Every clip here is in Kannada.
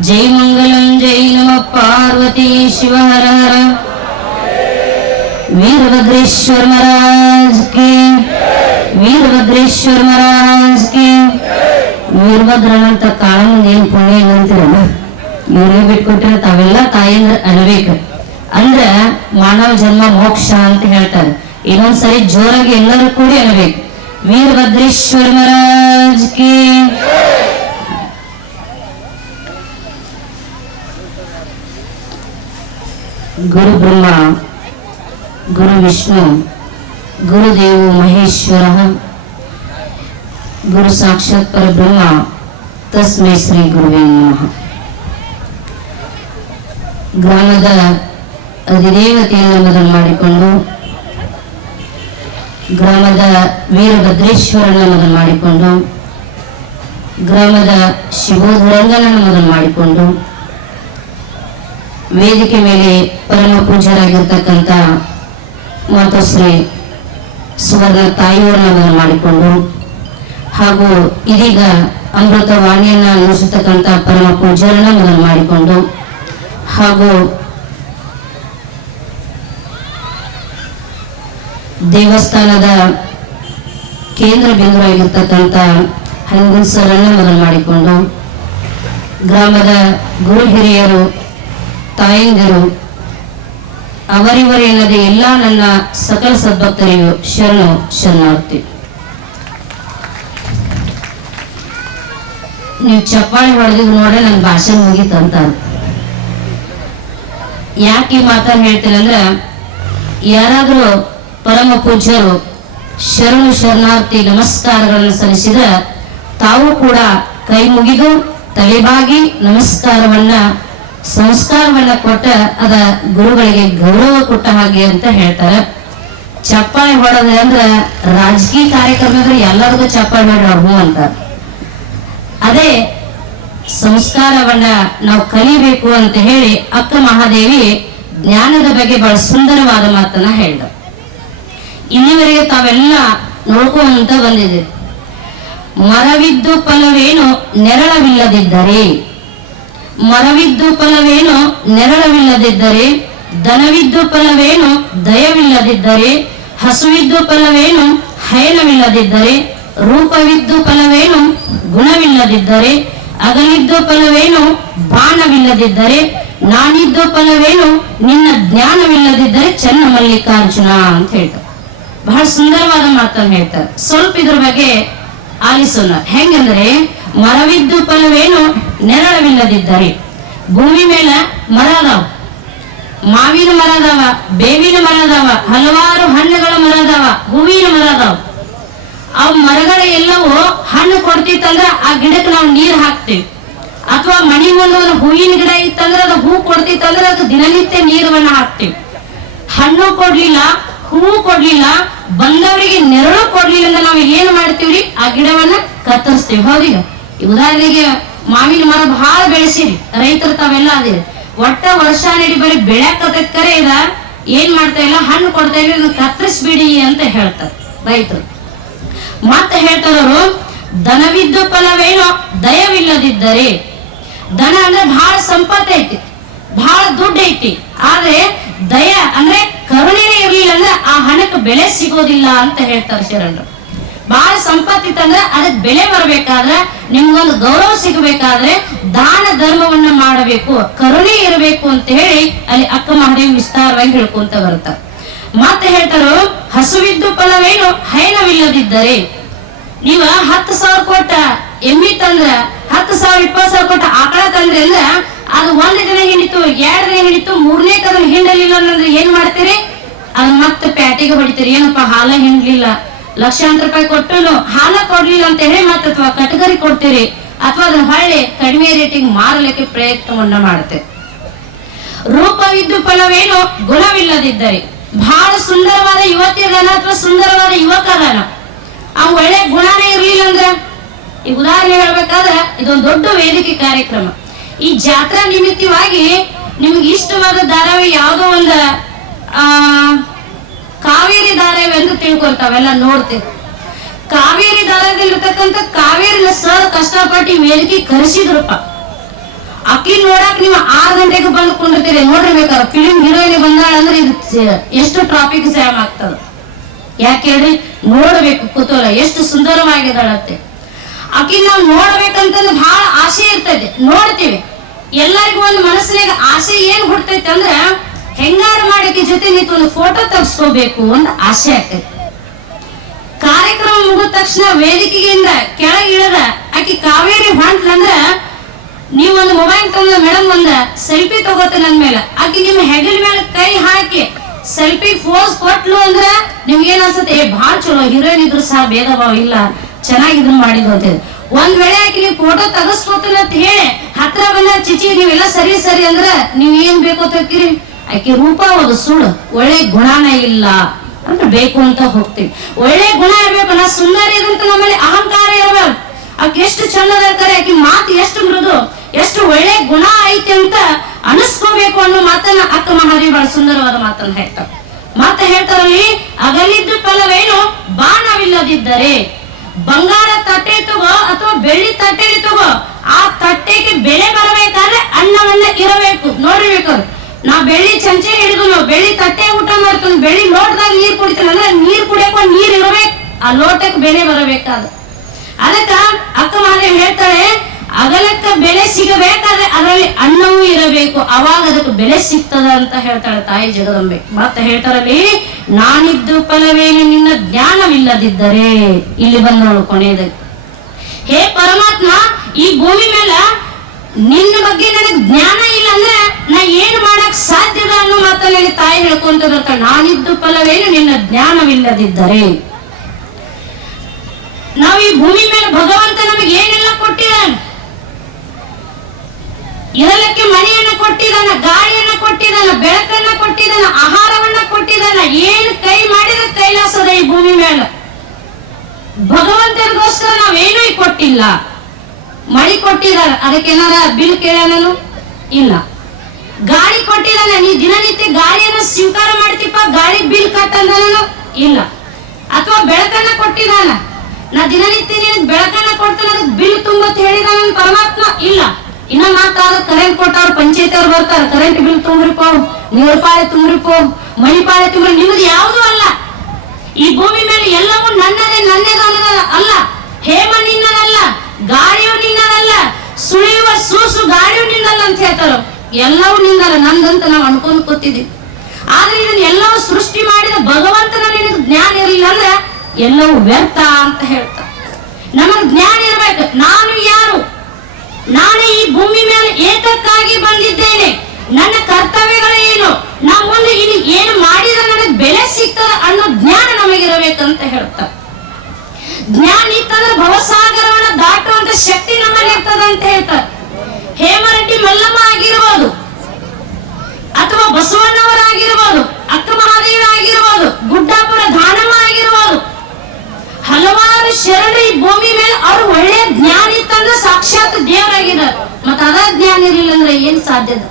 ಜೈ ಮಂಗಲಂ ಜೈ ನಮ. ಪಾರ್ವತಿ, ಶಿವ, ಹರ ಹರ. ವೀರಭದ್ರೇಶ್ವರ ಮಹಾರಾಜ್ ಕೆ. ವೀರಭದ್ರೇಶ್ವರ ಮಹಾರಾಜ್ ಕೆ. ವೀರಭದ್ರನಂತ ಕಾಳಂದ ಏನ್ ಪುಣ್ಯ ಅಂತಿರಲ್ಲ? ಇವ್ರಿಗೆ ಬಿಟ್ಕೊಟ್ರೆ ತಾವೆಲ್ಲ ತಾಯಿಂದ ಅನ್ಬೇಕು. ಅಂದ್ರ ಮಾನವ ಜನ್ಮ ಮೋಕ್ಷ ಅಂತ ಹೇಳ್ತಾರೆ. ಇನ್ನೊಂದ್ಸರಿ ಜೋರಾಗಿ ಎಲ್ಲರೂ ಕೂಡಿ ಅನ್ಬೇಕು. ವೀರಭದ್ರೇಶ್ವರ ಮಹಾರಾಜ್ ಕೆ. ಗುರು ಬ್ರಹ್ಮ, ಗುರು ವಿಷ್ಣು ಗುರುದೇವ ಮಹೇಶ್ವರ, ಗುರು ಸಾಕ್ಷಾತ್ ಪರಬ್ರಹ್ಮ, ತಸ್ಮೈ ಶ್ರೀ ಗುರುವೇ ನಮಃ. ಗ್ರಾಮದ ಅಧಿದೇವತೆಯನ್ನು ಮೊದಲು ಮಾಡಿಕೊಂಡು, ಗ್ರಾಮದ ವೀರಭದ್ರೇಶ್ವರನ ಮೊದಲು ಮಾಡಿಕೊಂಡು, ಗ್ರಾಮದ ಶಿವೋದ್ರಂಗನನ್ನು ಮೊದಲು ಮಾಡಿಕೊಂಡು ವೇದಿಕೆ ಮೇಲೆ ಪರಮ ಪೂಜ್ಯರಾಗಿರ್ತಕ್ಕಂಥ ಮಾತೋಶ್ರೀ ಸುವರ್ಣ ತಾಯಿಯವರನ್ನ ಮಾಡಿಕೊಂಡು ಹಾಗೂ ಇದೀಗ ಅಮೃತ ವಾಣಿಯನ್ನ ನಡೆಸತಕ್ಕಂಥ ಪರಮ ಪೂಜ್ಯರನ್ನ ಮೊದಲು ಮಾಡಿಕೊಂಡು ಹಾಗೂ ದೇವಸ್ಥಾನದ ಕೇಂದ್ರ ಬಿಂದುವಾಗಿರ್ತಕ್ಕಂಥ ಹಂಗುಲ್ ಸರ್ರನ್ನ ಮೊದಲು ಮಾಡಿಕೊಂಡು ಗ್ರಾಮದ ಗುರು ಹಿರಿಯರು ತಾಯಂದಿರು ಅವರಿವರಿಲ್ಲದೆ ಎಲ್ಲ ನನ್ನ ಸಕಲ ಸದ್ಭಕ್ತರಿಗೂ ಶರಣು ಶರಣಾರ್ಥಿ ನೀವು ಚಪ್ಪಾಳೆ ಹೊಡೆದಿದ್ದು ನೋಡ್ರೆ ನನ್ನ ಭಾಷೆ ಮುಗೀತಂತ ಯಾಕೆ ಈ ಮಾತನ್ನು ಹೇಳ್ತೀನಿ ಅಂದ್ರೆ, ಯಾರಾದರೂ ಪರಮ ಪೂಜ್ಯರು ಶರಣು ಶರಣಾರ್ಥಿ ನಮಸ್ಕಾರಗಳನ್ನು ಸಲ್ಲಿಸಿದ್ರೆ, ತಾವು ಕೂಡ ಕೈ ಮುಗಿದು ತಲೆಬಾಗಿ ನಮಸ್ಕಾರವನ್ನ ಸಂಸ್ಕಾರವನ್ನ ಕೊಟ್ಟ ಅದ ಗುರುಗಳಿಗೆ ಗೌರವ ಕೊಟ್ಟ ಹಾಗೆ ಅಂತ ಹೇಳ್ತಾರೆ. ಚಪ್ಪಾಳೆ ಹೊಡೋದು ಅಂದ್ರೆ ರಾಜಕೀಯ ಕಾರ್ಯಕ್ರಮದಲ್ಲಿ ಎಲ್ಲರಿಗೂ ಚಪ್ಪಾಳೆ ಮಾಡಿ ಅಂತ. ಅದೇ ಸಂಸ್ಕಾರವನ್ನ ನಾವು ಕಲಿಬೇಕು ಅಂತ ಹೇಳಿ ಅಕ್ಕ ಮಹಾದೇವಿ ಜ್ಞಾನದ ಬಗ್ಗೆ ಬಹಳ ಸುಂದರವಾದ ಮಾತನ್ನ ಹೇಳ್ದ. ಇಲ್ಲಿವರೆಗೆ ತಾವೆಲ್ಲ ನೋಡ್ಕೊಂತ ಬಂದಿದೆ ಮರವಿದ್ದು ಫಲವೇನು ನೆರಳವಿಲ್ಲದಿದ್ದರೆ. ಮರವಿದ್ದು ಫಲವೇನು ನೆರಳವಿಲ್ಲದಿದ್ದರೆ, ದನವಿದ್ದು ಫಲವೇನು ದಯವಿಲ್ಲದಿದ್ದರೆ, ಹಸುವಿದ್ದು ಫಲವೇನು ಹಯನವಿಲ್ಲದಿದ್ದರೆ, ರೂಪವಿದ್ದು ಫಲವೇನು ಗುಣವಿಲ್ಲದಿದ್ದರೆ, ಅಗಲಿದ್ದು ಫಲವೇನು ಬಾಣವಿಲ್ಲದಿದ್ದರೆ, ನಾನಿದ್ದು ಫಲವೇನು ನಿನ್ನ ಜ್ಞಾನವಿಲ್ಲದಿದ್ದರೆ ಚೆನ್ನ ಮಲ್ಲಿಕಾರ್ಜುನ ಅಂತ ಹೇಳ್ತಾರೆ. ಬಹಳ ಸುಂದರವಾದ ಮಾತನ್ನು ಹೇಳ್ತಾರೆ. ಸ್ವಲ್ಪ ಇದ್ರ ಬಗ್ಗೆ ಆಲಿಸೋಣ. ಹೆಂಗಂದ್ರೆ ಮರವಿದ್ದು ಫಲವೇನು ನೆರಳವಿಲ್ಲದಿದ್ದರೆ ಭೂಮಿ ಮೇಲೆ ಮರ ಅದಾವ ಮಾವಿನ ಮರ ಅದಾವ ಬೇವಿನ ಮರ ಅದಾವ ಹಲವಾರು ಹಣ್ಣುಗಳ ಮರ ಅದಾವ ಹೂವಿನ ಮರ ಅದಾವ ಅವ್ ಮರಗಳ ಎಲ್ಲವೂ ಹಣ್ಣು ಕೊಡ್ತಿತ್ತಂದ್ರ ಆ ಗಿಡಕ್ಕೆ ನಾವು ನೀರ್ ಹಾಕ್ತಿವಿ. ಅಥವಾ ಮಣಿ ಮುಂದೆ ಒಂದು ಹೂವಿನ ಗಿಡ ಇತ್ತಂದ್ರೆ ಅದು ಹೂ ಕೊಡ್ತಿತ್ತಂದ್ರೆ ಅದು ದಿನನಿತ್ಯ ನೀರವನ್ನ ಹಾಕ್ತಿವಿ. ಹಣ್ಣು ಕೊಡ್ಲಿಲ್ಲ ಹೂವು ಕೊಡ್ಲಿಲ್ಲ, ಬಂದವರಿಗೆ ನೆರಳು ಕೊಡ್ಲಿಲ್ಲ ಅಂದ್ರೆ ನಾವು ಏನ್ ಮಾಡ್ತೀವ್ರಿ? ಆ ಗಿಡವನ್ನ ಕತ್ತರಿಸ್ತೀವಿ. ಹೌದೀಗ ಉದಾಹರಣೆಗೆ ಮಾವಿನ ಮರ ಬಹಳ ಬೆಳೆಸಿರಿ. ರೈತರು ತಾವೆಲ್ಲ ಅದೇ. ಒಟ್ಟ ವರ್ಷ ನಡಿ ಬರೀ ಬೆಳ್ಯಾಕತ್ತರೆ ಇದ, ಏನ್ ಮಾಡ್ತಾ ಇಲ್ಲ, ಹಣ್ಣು ಕೊಡ್ತಾ ಇಲ್ಲ ಕತ್ತರಿಸ್ಬಿಡಿ ಅಂತ ಹೇಳ್ತಾರೆ ರೈತರು. ಮತ್ತೆ ಹೇಳ್ತಾರವರು ದನವಿದ್ದ ಫಲವೇನೋ, ದಯವಿಲ್ಲದಿದ್ದರೆ. ದನ ಅಂದ್ರೆ ಬಹಳ ಸಂಪತ್ತು ಐತಿ ಬಹಳ ದುಡ್ಡು ಐತಿ. ಆದ್ರೆ ದಯ ಅಂದ್ರೆ ಕರುಣೆನೇ ಇರ್ಲಿಲ್ಲ ಅಂದ್ರೆ ಆ ಹಣಕ್ಕೆ ಬೆಲೆ ಸಿಗೋದಿಲ್ಲ ಅಂತ ಹೇಳ್ತಾರೆ ಶರಣರು. ಬಹಳ ಸಂಪತ್ತಿತ್ತಂದ್ರೆ ಅದಕ್ಕೆ ಬೆಲೆ ಬರಬೇಕಾದ್ರೆ ನಿಮ್ಗೊಂದು ಗೌರವ ಸಿಗಬೇಕಾದ್ರೆ ದಾನ ಧರ್ಮವನ್ನ ಮಾಡಬೇಕು, ಕರುಣೆ ಇರಬೇಕು ಅಂತ ಹೇಳಿ ಅಲ್ಲಿ ಅಕ್ಕ ಮಹಾದೇವಿ ವಿಸ್ತಾರವಾಗಿ ಹೇಳ್ಕೊಂತ ಬರ್ತಾರೆ ಮತ್ತೆ ಹೇಳ್ತಾರೋ ಹಸುವಿದ್ದು ಫಲವೇನು? ಹೈನವಿಲ್ಲದಿದ್ದರೆ. ನೀವ ಹತ್ತು ಸಾವಿರ ಕೊಟ್ಟ ಎಮ್ಮಿ ತಂದ್ರ, ಹತ್ತು ಸಾವಿರ, ಇಪ್ಪತ್ತು ಸಾವಿರ ಕೊಟ್ಟ ಆಕಳ ತಂದ್ರೆ ಅಂದ್ರ ಅದು ಒಂದ್ ದಿನ ಹಿಂಡಿತು, ಎರಡ್ ದಿನ ಹಿಂಡಿತು, ಮೂರನೇ ಕದನ ಹಿಂಡಲಿಲ್ಲ ಅಂದ್ರೆ ಏನ್ ಮಾಡ್ತೀರಿ? ಅದ್ ಮತ್ತೆ ಪ್ಯಾಟಿಗೆ ಹೊಡಿತೀರಿ. ಏನಪ್ಪಾ, ಹಾಲ ಹಿಂಡ್ಲಿಲ್ಲ. ಲಕ್ಷಾಂತರ ರೂಪಾಯಿ ಕೊಟ್ಟು ಹಾಲ ಕೊಡ್ಲಿಲ್ಲ ಅಂತ ಹೇಳಿ ಮತ್ತೆ ಅಥವಾ ಕಟಗರಿ ಕೊಡ್ತೀರಿ ಅಥವಾ ಅದನ್ನ ಹೊಳ್ಳಿ ಕಡಿಮೆ ರೇಟಿಂಗ್ ಮಾರಲಿಕ್ಕೆ ಪ್ರಯತ್ನವನ್ನ ಮಾಡುತ್ತೆ. ರೂಪವಿದ್ದು ಫಲವೇನು ಗುಣವಿಲ್ಲದಿದ್ದರೆ, ಬಹಳ ಸುಂದರವಾದ ಯುವತಿ ಅದಾನ ಅಥವಾ ಸುಂದರವಾದ ಯುವಕ ಅದಾನ ಆ ಒಳ್ಳೆ ಗುಣನೇ ಇರ್ಲಿಲ್ಲ ಅಂದ್ರೆ? ಈ ಉದಾಹರಣೆ ಹೇಳ್ಬೇಕಾದ್ರೆ ಇದೊಂದು ದೊಡ್ಡ ವೇದಿಕೆ ಕಾರ್ಯಕ್ರಮ. ಈ ಜಾತ್ರಾ ನಿಮಿತ್ತವಾಗಿ ನಿಮ್ಗೆ ಇಷ್ಟವಾದ ಧಾರಾವಾಹಿ ಯಾವುದೋ ಒಂದು, ಆ ಕಾವೇರಿ ದಾರವೆಂದು ಎಂದು ತಿಳ್ಕೊಂತಾವೆಲ್ಲ ನೋಡ್ತೇವೆ. ಕಾವೇರಿ ದಾರದಲ್ಲಿರ್ತಕ್ಕಂತ ಕಾವೇರಿನ ಸರ್ ಕಷ್ಟಪಟ್ಟು ವೇದಿಕೆ ಕರೆಸಿದ್ರಪ್ಪ. ಅಕ್ಕಿ ನೋಡಕ್ ನೀವು ಆರ್ ಗಂಟೆಗೆ ಬಂದು ಕುಂಡಿರ್ತೀರಿ, ನೋಡ್ರಿ ಬೇಕಾದ್ರೆ ಫಿಲಿಂ ಹೀರೋಯಿನ್ ಬಂದಾಳ ಅಂದ್ರೆ ಇದು ಎಷ್ಟು ಟ್ರಾಫಿಕ್ ಜಾಮ್ ಆಗ್ತದ. ಯಾಕೆ ಹೇಳಿ ನೋಡ್ಬೇಕು ಕುತೂಹಲ ಎಷ್ಟು ಸುಂದರವಾಗಿದ್ದಾಳತ್ತೆ ಅಕ್ಕಿ ನಾವು ನೋಡ್ಬೇಕಂತಂದ್ರೆ ಬಹಳ ಆಸೆ ಇರ್ತದೆ, ನೋಡ್ತೀವಿ. ಎಲ್ಲರಿಗೂ ಒಂದು ಮನಸ್ಸಿನಾಗ ಆಸೆ ಏನ್ ಹುಡ್ತೈತೆ ಅಂದ್ರೆ ಹೆಂಗಾರ ಮಾಡಕ್ಕೆ ಜೊತೆ ನಿಂತು ಒಂದು ಫೋಟೋ ತಗ್ಸ್ಕೋಬೇಕು ಅಂತ ಆಸೆ ಆಗ್ತೈತೆ. ಕಾರ್ಯಕ್ರಮ ಮುಗಿದ ತಕ್ಷಣ ವೇದಿಕೆಯಿಂದ ಕೆಳಗೆ ಇಳಿದ ಆಕಿ ಕಾವೇರಿ ಹೊಂಟ್ಲಂದ್ರ ಒಂದು ಮೊಬೈಲ್ ತಂದ ಮೇಡಮ್ ಒಂದ ಸೆಲ್ಫಿ ತಗೋತ ನನ್ ಮೇಲೆ ಆಕಿ ನಿಮ್ ಹೆಗಲ ಮೇಲೆ ಕೈ ಹಾಕಿ ಸೆಲ್ಫಿ ಫೋಸ್ ಕೊಟ್ಲು ಅಂದ್ರ ನಿಮ್ಗೆ ಏನ್ ಅನ್ಸತ್ತೆ? ಏ, ಭಾಳ ಚಲೋ, ಹೀರೋಯಿನ್ ಇದ್ರು ಸಹ ಭೇದ ಭಾವ ಇಲ್ಲ, ಚೆನ್ನಾಗಿ ಇದನ್ನ ಮಾಡಿದ್ರು ಅಂತ. ಒಂದ್ ವೇಳೆ ಆಕಿ ನೀವು ಫೋಟೋ ತೆಗಸ್ಕೊತೀನಿ ಅಂತ ಹೇಳಿ ಹತ್ರ ಬಂದ, ಚಿಚಿ, ನೀವೆಲ್ಲ ಸರಿ ಸರಿ ಅಂದ್ರ ನೀವ್ ಏನ್ ಬೇಕು ಹೋಗ್ತೀರಿ ಆಕಿ ರೂಪ ಒಂದು ಸುಳ್ಳು. ಒಳ್ಳೆ ಗುಣನೇ ಇಲ್ಲ ಅಂದ್ರೆ ಬೇಕು ಅಂತ ಹೋಗ್ತೀವಿ ಒಳ್ಳೆ ಗುಣ ಇರ್ಬೇಕು ನಾ ಸುಂದರ ಇದಂತ ನಮ್ಮಲ್ಲಿ ಅಹಂಕಾರ ಇರಬೇಕು ಆಕೆ ಎಷ್ಟು ಚಂದದ ಇರ್ತಾರೆ, ಆಕೆ ಮಾತು ಎಷ್ಟು ಮೃದು, ಎಷ್ಟು ಒಳ್ಳೆ ಗುಣ ಐತೆ ಅಂತ ಅನಿಸ್ಕೋಬೇಕು ಅನ್ನೋ ಮಾತನ್ನ ಅಕ್ಕ ಮಹಾದೇವಿ ಬಹಳ ಸುಂದರವಾದ ಮಾತನ್ನ ಹೇಳ್ತಾರೆ. ಮತ್ತೆ ಹೇಳ್ತಾರಲ್ಲಿ, ಅಗಲಿದ್ದು ಫಲವೇನು? ಬಾಣವಿಲ್ಲದಿದ್ದರೆ. ಬಂಗಾರ ತಟ್ಟೆ ತಗೋ ಅಥವಾ ಬೆಳ್ಳಿ ತಟ್ಟೆ ತಗೋ, ಆ ತಟ್ಟೆಗೆ ಬೆಲೆ ಬರಬೇಕಾದ್ರೆ ಅನ್ನವನ್ನ ಇರಬೇಕು. ನೋಡ್ಬೇಕು ನಾ ಬೆಳ್ಳಿ ಚಂಚೆ ಹಿಡಿದು ಬೆಳಿ ಬೆಳ್ಳಿ ತಟ್ಟೆ ಊಟ ಮಾಡ್ಕೊಂಡು ಬೆಳ್ಳಿ ಲೋಟದಾಗ ನೀರ್ ಅಂದ್ರೆ ನೀರ್ ಕುಡಿಯಕ್ ನೀರ್ ಇರಬೇಕು. ಆ ಲೋಟಕ್ಕೆ ಬೆಲೆ ಬರಬೇಕಾದ. ಅದಕ್ಕ ಅಕ್ಕ ಮಹಾದೇವಿ ಹೇಳ್ತಾಳೆ, ಅಗಲಕ್ಕ ಬೆಲೆ ಸಿಗಬೇಕಾದ್ರೆ ಅದರಲ್ಲಿ ಅನ್ನವೂ ಇರಬೇಕು. ಅವಾಗ ಅದಕ್ಕೆ ಬೆಲೆ ಸಿಗ್ತದ ಅಂತ ಹೇಳ್ತಾಳೆ ತಾಯಿ ಜಗದಂಬೆ. ಮತ್ತೆ ಹೇಳ್ತಾರಲ್ಲಿ ನಾನಿದ್ದು ಫಲವೇನು ನಿನ್ನ ಜ್ಞಾನವಿಲ್ಲದಿದ್ದರೆ. ಇಲ್ಲಿ ಬಂದವಳು ಕೊನೆಯದಕ್ಕೆ ಹೇ ಪರಮಾತ್ಮ, ಈ ಭೂಮಿ ಮೇಲೆ ನಿನ್ನ ಬಗ್ಗೆ ನನಗೆ ಜ್ಞಾನ ಇಲ್ಲ ಅಂದ್ರೆ ನಾ ಏನ್ ಮಾಡಕ್ ಸಾಧ್ಯದ ಅನ್ನೋ ಮಾತಲ್ಲಿ ತಾಯಿ ಹೇಳ್ಕೊಂತ ನಾನಿದ್ದು ಫಲವೇನು ನಿನ್ನ ಜ್ಞಾನವಿಲ್ಲದಿದ್ದರೆ. ನಾವು ಈ ಭೂಮಿ ಮೇಲೆ ಭಗವಂತ ನಮಗೆ ಏನೆಲ್ಲ ಕೊಟ್ಟಿದ್ದಾನೆ? ಇರಲಕ್ಕೆ ಮನೆಯನ್ನ ಕೊಟ್ಟಿದ್ದಾನ, ಗಾಳಿಯನ್ನ ಕೊಟ್ಟಿದ್ದಾನ, ಬೆಳಕನ್ನ ಕೊಟ್ಟಿದ್ದಾನ, ಆಹಾರವನ್ನ ಕೊಟ್ಟಿದ್ದಾನ, ಏನು ಕೈ ಮಾಡಿದ ಕೈಲಾಸದ ಈ ಭೂಮಿ ಮೇಲೆ? ಭಗವಂತನಿಗೋಸ್ಕರ ನಾವೇನೂ ಕೊಟ್ಟಿಲ್ಲ. ಮಳಿ ಕೊಟ್ಟಿದ್ದಾರೆ. ಅದಕ್ಕೆ ಏನಾರ ಬಿಲ್ ಕೇಳ ಇಲ್ಲ. ಗಾಳಿ ಕೊಟ್ಟಿದ್ದಾನೆ. ನೀ ದಿನನಿತ್ಯ ಗಾಳಿಯನ್ನು ಸ್ವೀಕಾರ ಮಾಡ್ತೀಪ ಗಾಳಿ ಬಿಲ್ ಕಟ್ಟಂದನು ಇಲ್ಲ. ಅಥವಾ ಬೆಳಕನ್ನ ಕೊಟ್ಟಿದಾನ ನಾ ದಿನನಿತ್ಯ ನಿನಗೆ ಬೆಳಕನ್ನ ಕೊಡ್ತಾನೆ, ಅದಕ್ಕೆ ಬಿಲ್ ತುಂಬತ್ ಹೇಳಿದಾನ ಪರಮಾತ್ಮ? ಇಲ್ಲ. ಇನ್ನ ಮಾತಾದ ಕರೆಂಟ್ ಕೊಟ್ಟವ್ರು ಪಂಚಾಯತ್ ಬರ್ತಾರ. ಕರೆಂಟ್ ಬಿಲ್ ತುಂಬ್ರಿಪೋ ನೀರ್ ಪಾಳೆ ತುಂಬ್ರಿಪೋ ಮಣಿಪಾಳೆ ತುಂಬ ತುಂಬ್ರಿ, ನಿಮ್ದು ಯಾವುದೂ ಅಲ್ಲ. ಈ ಭೂಮಿ ಮೇಲೆ ಎಲ್ಲವೂ ನನ್ನದೇ ನನ್ನದೇ ಅಲ್ಲ. ಹೇಮ ನಿನ್ನದಲ್ಲ, ಗಾಳಿಯು ನಿನ್ನದಲ್ಲ, ಸುಳಿಯುವ ಸೂಸು ಗಾಳಿಯು ನಿನ್ನಲ್ಲ ಅಂತ ಹೇಳ್ತಾರ. ಎಲ್ಲವೂ ನಿಂದಲ್ಲ ನಂದಂತ ನಾವು ಅನ್ಕೊಂಡ್ ಕೂತಿದ್ವಿ. ಆದ್ರೆ ಇದನ್ನ ಎಲ್ಲವೂ ಸೃಷ್ಟಿ ಮಾಡಿದ ಭಗವಂತನ ನಿನಗೆ ಜ್ಞಾನ ಇರಲಿಲ್ಲ ಅಂದ್ರೆ ಎಲ್ಲವೂ ವ್ಯರ್ಥ ಅಂತ ಹೇಳ್ತಾರೆ ನಮಗ್ ಜ್ಞಾನ ಇರ್ಬೇಕು. ನಾನು ಯಾರು? ನಾನು ಈ ಭೂಮಿ ಮೇಲೆ ಏತಕ್ಕಾಗಿ ಬಂದಿದ್ದೇನೆ. ನನ್ನ ಕರ್ತವ್ಯಗಳು ಏನು? ನಾ ಮುಂದೆ ಇಲ್ಲಿ ಏನು ಮಾಡಿದ್ರೆ ನನಗೆ ಬೆಲೆ ಸಿಗ್ತದ ಅನ್ನೋ ಜ್ಞಾನ ನಮಗಿರಬೇಕಂತ ಹೇಳ್ತಾರೆ ಜ್ಞಾನ ಇತ್ತಂದ್ರೆ ಭವಸಾಗರವನ್ನ ದಾಟುವಂತ ಶಕ್ತಿ ನಮ್ಮಲ್ಲಿ ಇರ್ತದ ಅಂತ ಹೇಳ್ತಾರೆ ಹೇಮರೆಡ್ಡಿ ಮಲ್ಲಮ್ಮ ಆಗಿರ್ಬೋದು, ಅಥವಾ ಬಸವಣ್ಣವರಾಗಿರ್ಬೋದು, ಅಕ್ಕ ಮಹಾದೇವಿ ಗುಡ್ಡಾಪುರ ದಾನಮ್ಮ ಆಗಿರ್ಬೋದು, ಹಲವಾರು ಶರಣರು ಈ ಭೂಮಿ ಮೇಲೆ ಅವ್ರು ಒಳ್ಳೆ ಜ್ಞಾನ ಇತ್ತಂದ್ರೆ ಸಾಕ್ಷಾತ್ ದೇವರಾಗಿದ್ದಾರೆ. ಮತ್ತ ಅದ ಜ್ಞಾನ ಇರಲಿಲ್ಲ ಅಂದ್ರೆ ಏನ್ ಸಾಧ್ಯದ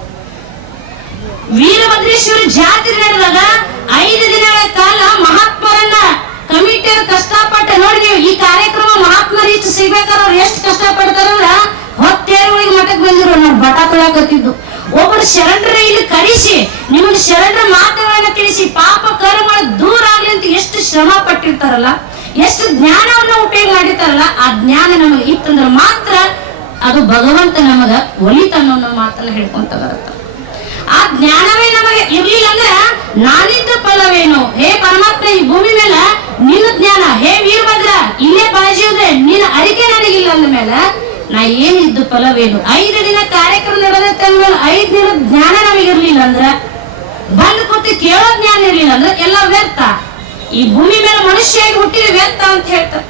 ವೀರಭದ್ರೇಶ್ವರ ಜಾತ್ರೆ ನಡೆದಾಗ ಐದು ದಿನಗಳ ಕಾಲ ಮಹಾತ್ಮರನ್ನ ಕಮಿಟಿಯವ್ರು ಕಷ್ಟಪಟ್ಟ ನೋಡಿ ನೀವು ಈ ಕಾರ್ಯಕ್ರಮ ಮಹಾತ್ಮರು ಇಷ್ಟು ಸಿಗ್ಬೇಕಾದ್ರೆ ಅವ್ರು ಎಷ್ಟು ಕಷ್ಟ ಪಡ್ತಾರ ಮಠಕ್ಕೆ ಬಂದಿರೋ ನಾವು ಬಟ ತೊಳಕತ್ತಿದ್ದು ಒಬ್ಬರು ಶರಣರ ಇಲ್ಲಿ ಕಳಿಸಿ ನಿಮಗೆ ಶರಣರ ಮಾತುಗಳನ್ನ ತಿಳಿಸಿ ಪಾಪ ಕರ್ಮಗಳ ದೂರ ಆಗ್ಲಿ ಅಂತ ಎಷ್ಟು ಶ್ರಮ ಪಟ್ಟಿರ್ತಾರಲ್ಲ, ಎಷ್ಟು ಜ್ಞಾನವನ್ನ ಉಪಯೋಗ ಮಾಡಿರ್ತಾರಲ್ಲ, ಆ ಜ್ಞಾನ ನಮಗೆ ಇತ್ತಂದ್ರೆ ಮಾತ್ರ ಅದು ಭಗವಂತ ನಮಗ ಒಲಿತನ್ನೋ ಅನ್ನೋ ಮಾತನ್ನ ಹೇಳ್ಕೊಂತ ಬರುತ್ತೆ ಆ ಜ್ಞಾನವೇ ನಮಗೆ ಇರ್ಲಿಲ್ಲ ಅಂದ್ರೆ ನಾನಿದ್ದ ಫಲವೇನು? ಹೇ ಪರಮಾತ್ಮ, ಈ ಭೂಮಿ ಮೇಲೆ ನಿನ್ನ ಜ್ಞಾನ, ಹೇ ವೀರಭದ್ರ, ಇಲ್ಲೇ ಬಾಜಿ ಅಂದ್ರೆ ನಿನ್ನ ಅರಿಕೆ ನನಗಿಲ್ಲ ಅಂದ ಮೇಲೆ ನಾ ಏನಿದ್ದು ಫಲವೇನು? ಐದು ದಿನ ಕಾರ್ಯಕ್ರಮ ನಡೆದೈತೆ ಅಂದ್ಮೇಲೆ ಐದು ದಿನ ಜ್ಞಾನ ನಮಗಿರ್ಲಿಲ್ಲ ಅಂದ್ರೆ, ಬಂದು ಕೂತಿ ಕೇಳೋ ಜ್ಞಾನ ಇರ್ಲಿಲ್ಲ ಅಂದ್ರೆ ಎಲ್ಲ ವ್ಯರ್ಥ. ಈ ಭೂಮಿ ಮೇಲೆ ಮನುಷ್ಯಾಗಿ ಹುಟ್ಟಿದ ವ್ಯರ್ಥ ಅಂತ ಹೇಳ್ತಾರೆ.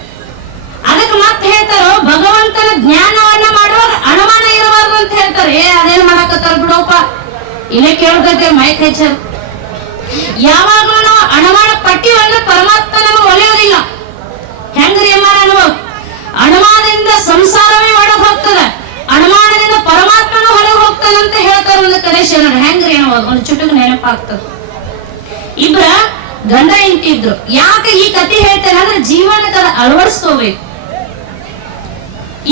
ಅದಕ್ಕೆ ಮತ್ತೆ ಹೇಳ್ತಾರೋ, ಭಗವಂತನ ಜ್ಞಾನವನ್ನ ಮಾಡುವಾಗ ಅನುಮಾನ ಇರಬಾರ್ದು ಅಂತ ಹೇಳ್ತಾರೆ. ಏ, ಅದೇನ್ ಮಾಡಕತ್ತಾರ ಬಿಡೋಪ ಇಲ್ಲೇ ಕೇಳ್ತೈತೆ ಮೈಕ್ ಹೆಚ್ಚರ್ ಯಾವಾಗಲೂ ನಾವು ಅನುಮಾನ ಪಟ್ಟಿವಂದ್ರೆ ಪರಮಾತ್ಮ ನಮಗೆ ಒಲೆಯೋದಿಲ್ಲ ಹೆಂಗ್ರಿ ಅಮ್ಮ ಅನುಭವ? ಅನುಮಾನದಿಂದ ಸಂಸಾರವೇ ಒಳಗೆ ಹೋಗ್ತದೆ ಅನುಮಾನದಿಂದ ಪರಮಾತ್ಮನು ಹೊರಗೆ ಹೋಗ್ತಾನಂತ ಹೇಳ್ತಾರೆ ಒಂದು ಕಡೆ ಶರಣರು ಹೆಂಗ್ರಿ ಒಂದು ಚುಟುಕು ನೆನಪಾಗ್ತದೆ. ಇಬ್ರ ಗಂಡ ಇಂತಿದ್ರು ಯಾಕೆ ಈ ಕಥೆ ಹೇಳ್ತಾರೆ ಅಂದ್ರೆ ಜೀವನಕ್ಕೆ ಅಳವಡಿಸ್ಕೋಬೇಕು.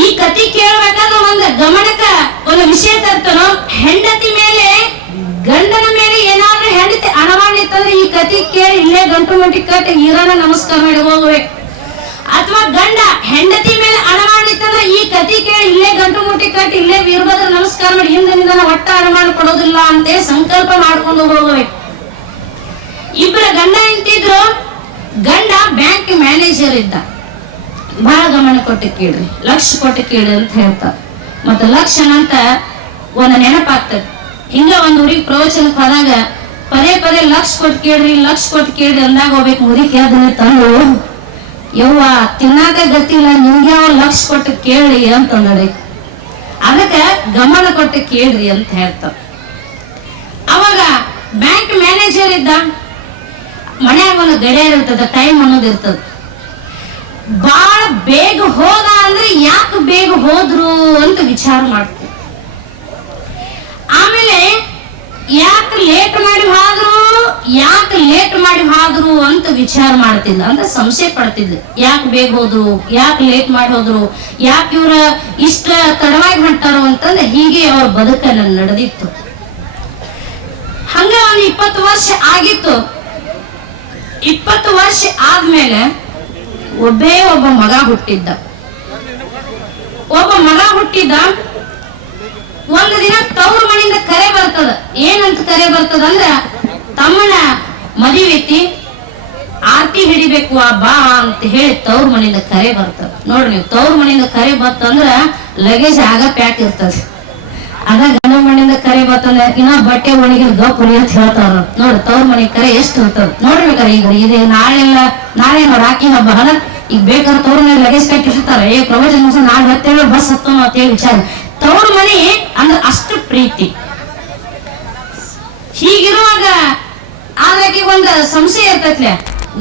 ಈ ಕತಿ ಕೇಳಬೇಕಾದ್ರೆ ಒಂದು ಗಮನಕ ಒಂದು ವಿಷಯ ತರ್ತಾನೋ? ಹೆಂಡತಿ ಮೇಲೆ, ಗಂಡನ ಮೇಲೆ ಏನಾದ್ರೂ ಹೆಂಡತಿ ಅನುಮಾನ ಇತ್ತಂದ್ರೆ ಈ ಕತಿ ಕೇಳಿ ಇಲ್ಲೇ ಗಂಟು ಮಟ್ಟಿ ಕಟ್ಟಿ ಈರನ ನಮಸ್ಕಾರ ಮಾಡಿ ಹೋಗ್ಬೇಕು. ಅಥವಾ ಗಂಡ ಹೆಂಡತಿ ಮೇಲೆ ಹಣ ಮಾಡಿತ್ತಂದ್ರೆ ಈ ಕತಿ ಕೇಳಿ ಇಲ್ಲೇ ಗಂಟು ಮುಟ್ಟಿ ಕಟ್ಟಿ ಇಲ್ಲೇ ವೀರಭದ್ರ ನಮಸ್ಕಾರ ಮಾಡಿ ಹಿಂದಿನಿಂದ ಒಟ್ಟ ಅನುಮಾನ ಕೊಡೋದಿಲ್ಲ ಅಂತ ಸಂಕಲ್ಪ ಮಾಡ್ಕೊಂಡು ಹೋಗ್ಬೇಕು. ಇಬ್ಬರ ಗಂಡ ಎಂತಿದ್ರು ಗಂಡ ಬ್ಯಾಂಕ್ ಮ್ಯಾನೇಜರ್ ಇದ್ದ. ಬಹಳ ಗಮನ ಕೊಟ್ಟು ಕೇಳ್ರಿ, ಲಕ್ಷ ಕೊಟ್ಟು ಕೇಳ್ರಿ ಅಂತ ಹೇಳ್ತಾರೆ. ಮತ್ತೆ ಲಕ್ಷ ಅಂತ ಒಂದು ನೆನಪಾಗ್ತದೆ ಹಿಂಗ ಒಂದ್ ಊರಿಗೆ ಪ್ರವಚನಕ್ಕೆ ಹೋದಾಗ ಪದೇ ಪದೇ ಲಕ್ಷ ಕೊಟ್ಟು ಕೇಳ್ರಿ, ಲಕ್ಷ ಕೊಟ್ಟು ಕೇಳ್ರಿ ಅಂದಾಗ ಹೋಗ್ಬೇಕು ಊರಿಗೆ ಅದನ್ನ ತಂದು. ಯವ್ವ, ತಿನ್ನಾಕ ಗತಿಲ್ಲ ನಿಮ್ಗೆ ಯಾವ ಲಕ್ಷ ಕೊಟ್ಟು ಕೇಳಿ ಅಂತಂದಡೆ ಅದಕ್ಕೆ ಗಮನ ಕೊಟ್ಟು ಕೇಳ್ರಿ ಅಂತ ಹೇಳ್ತಾರ ಅವಾಗ ಬ್ಯಾಂಕ್ ಮ್ಯಾನೇಜರ್ ಇದ್ದ. ಮನ್ಯಾಗ ಒಂದು ಗಡಿಯಾರ ಇರ್ತದ ಟೈಮ್ ಅನ್ನೋದು ಇರ್ತದ. ಬಾಳ ಬೇಗ ಹೋದ ಅಂದ್ರೆ ಯಾಕೆ ಬೇಗ ಹೋದ್ರು ಅಂತ ವಿಚಾರ ಮಾಡ್ತೀವಿ ಆಮೇಲೆ ಯಾಕೆ ಲೇಟ್ ಮಾಡಿ ಹಾದ್ರು? ಯಾಕೆ ಲೇಟ್ ಮಾಡಿ ಹಾದ್ರು ಅಂತ ವಿಚಾರ ಮಾಡ್ತಿದ್ದ ಅಂದ್ರೆ ಸಂಶಯ ಪಡ್ತಿದ್ದ ಯಾಕೆ ಬೇಗ ಹೋದ್ರು? ಯಾಕೆ ಲೇಟ್ ಮಾಡಿ ಹೋದ್ರು? ಯಾಕೆ ಇವ್ರ ಇಷ್ಟ ತಡವಾಗಿ ಹೊಂಟಾರು ಅಂತಂದ್ರೆ ಹೀಗೆ ಅವ್ರ ಬದುಕನ್ನ ನಡೆದಿತ್ತು. ಹಂಗ ಅವನು ಇಪ್ಪತ್ತು ವರ್ಷ ಆಗಿತ್ತು. ಇಪ್ಪತ್ತು ವರ್ಷ ಆದ್ಮೇಲೆ ಒಬ್ಬೇ ಒಬ್ಬ ಮಗ ಹುಟ್ಟಿದ್ದ. ಒಬ್ಬ ಮಗ ಹುಟ್ಟಿದ್ದ. ಒಂದು ದಿನ ತವ್ರ ಮನೆಯಿಂದ ಕರೆ ಬರ್ತದ. ಏನಂತ ಕರೆ ಬರ್ತದ ಅಂದ್ರ ತಮ್ಮನ ಮದುವೆತಿ ಆರತಿ ಹಿಡಿಬೇಕು ಆ ಬಾ ಅಂತ ಹೇಳಿ ತವ್ರ ಮನೆಯಿಂದ ಕರೆ ಬರ್ತದ. ನೋಡ್ರಿ ನೀವು ತವ್ರ ಮನೆಯಿಂದ ಕರೆ ಬರ್ತಂದ್ರ ಲಗೇಜ್ ಆಗ ಪ್ಯಾಕ್ ಇರ್ತದ. ಆಗ ಗಂಡ ಮನೆಯಿಂದ ಕರೆ ಬರ್ತಂದ್ರೆ ಇನ್ನ ಬಟ್ಟೆ ಒಣಗಿ ಗಪ್ ಅಂತ ಹೇಳ್ತಾರ ನೋಡ್ರಿ ತವ್ರ ಮನೆ ಕರೆ ಎಷ್ಟು ಇರ್ತದ. ನೋಡ್ಬೇಕಾರೆ ಈಗ ಇದು ನಾಳೆಲ್ಲ, ನಾಳೆ ನಾವು ರಾಕಿ ಹಬ್ಬ ಈಗ ಬೇಕಾದ್ರೆ ತವ್ರ ಮನೆ ಲಗೇಜ್ ಕಟ್ಟಿರ್ತಾರೆ. ಏ, ಪ್ರವಚನ ನಾಳೆ ಹತ್ತೇಳು ಬಸ್ ಹತ್ತೋ ಅಂತ ಹೇಳಿ ವಿಚಾರ. ತವ್ರ ಮನೆ ಅಂದ್ರೆ ಅಷ್ಟು ಪ್ರೀತಿ. ಹೀಗಿರುವಾಗ ಆದ್ರಾಕಿ ಒಂದು ಸಂಶಯ ಇರ್ತೈತ್ಲೆ.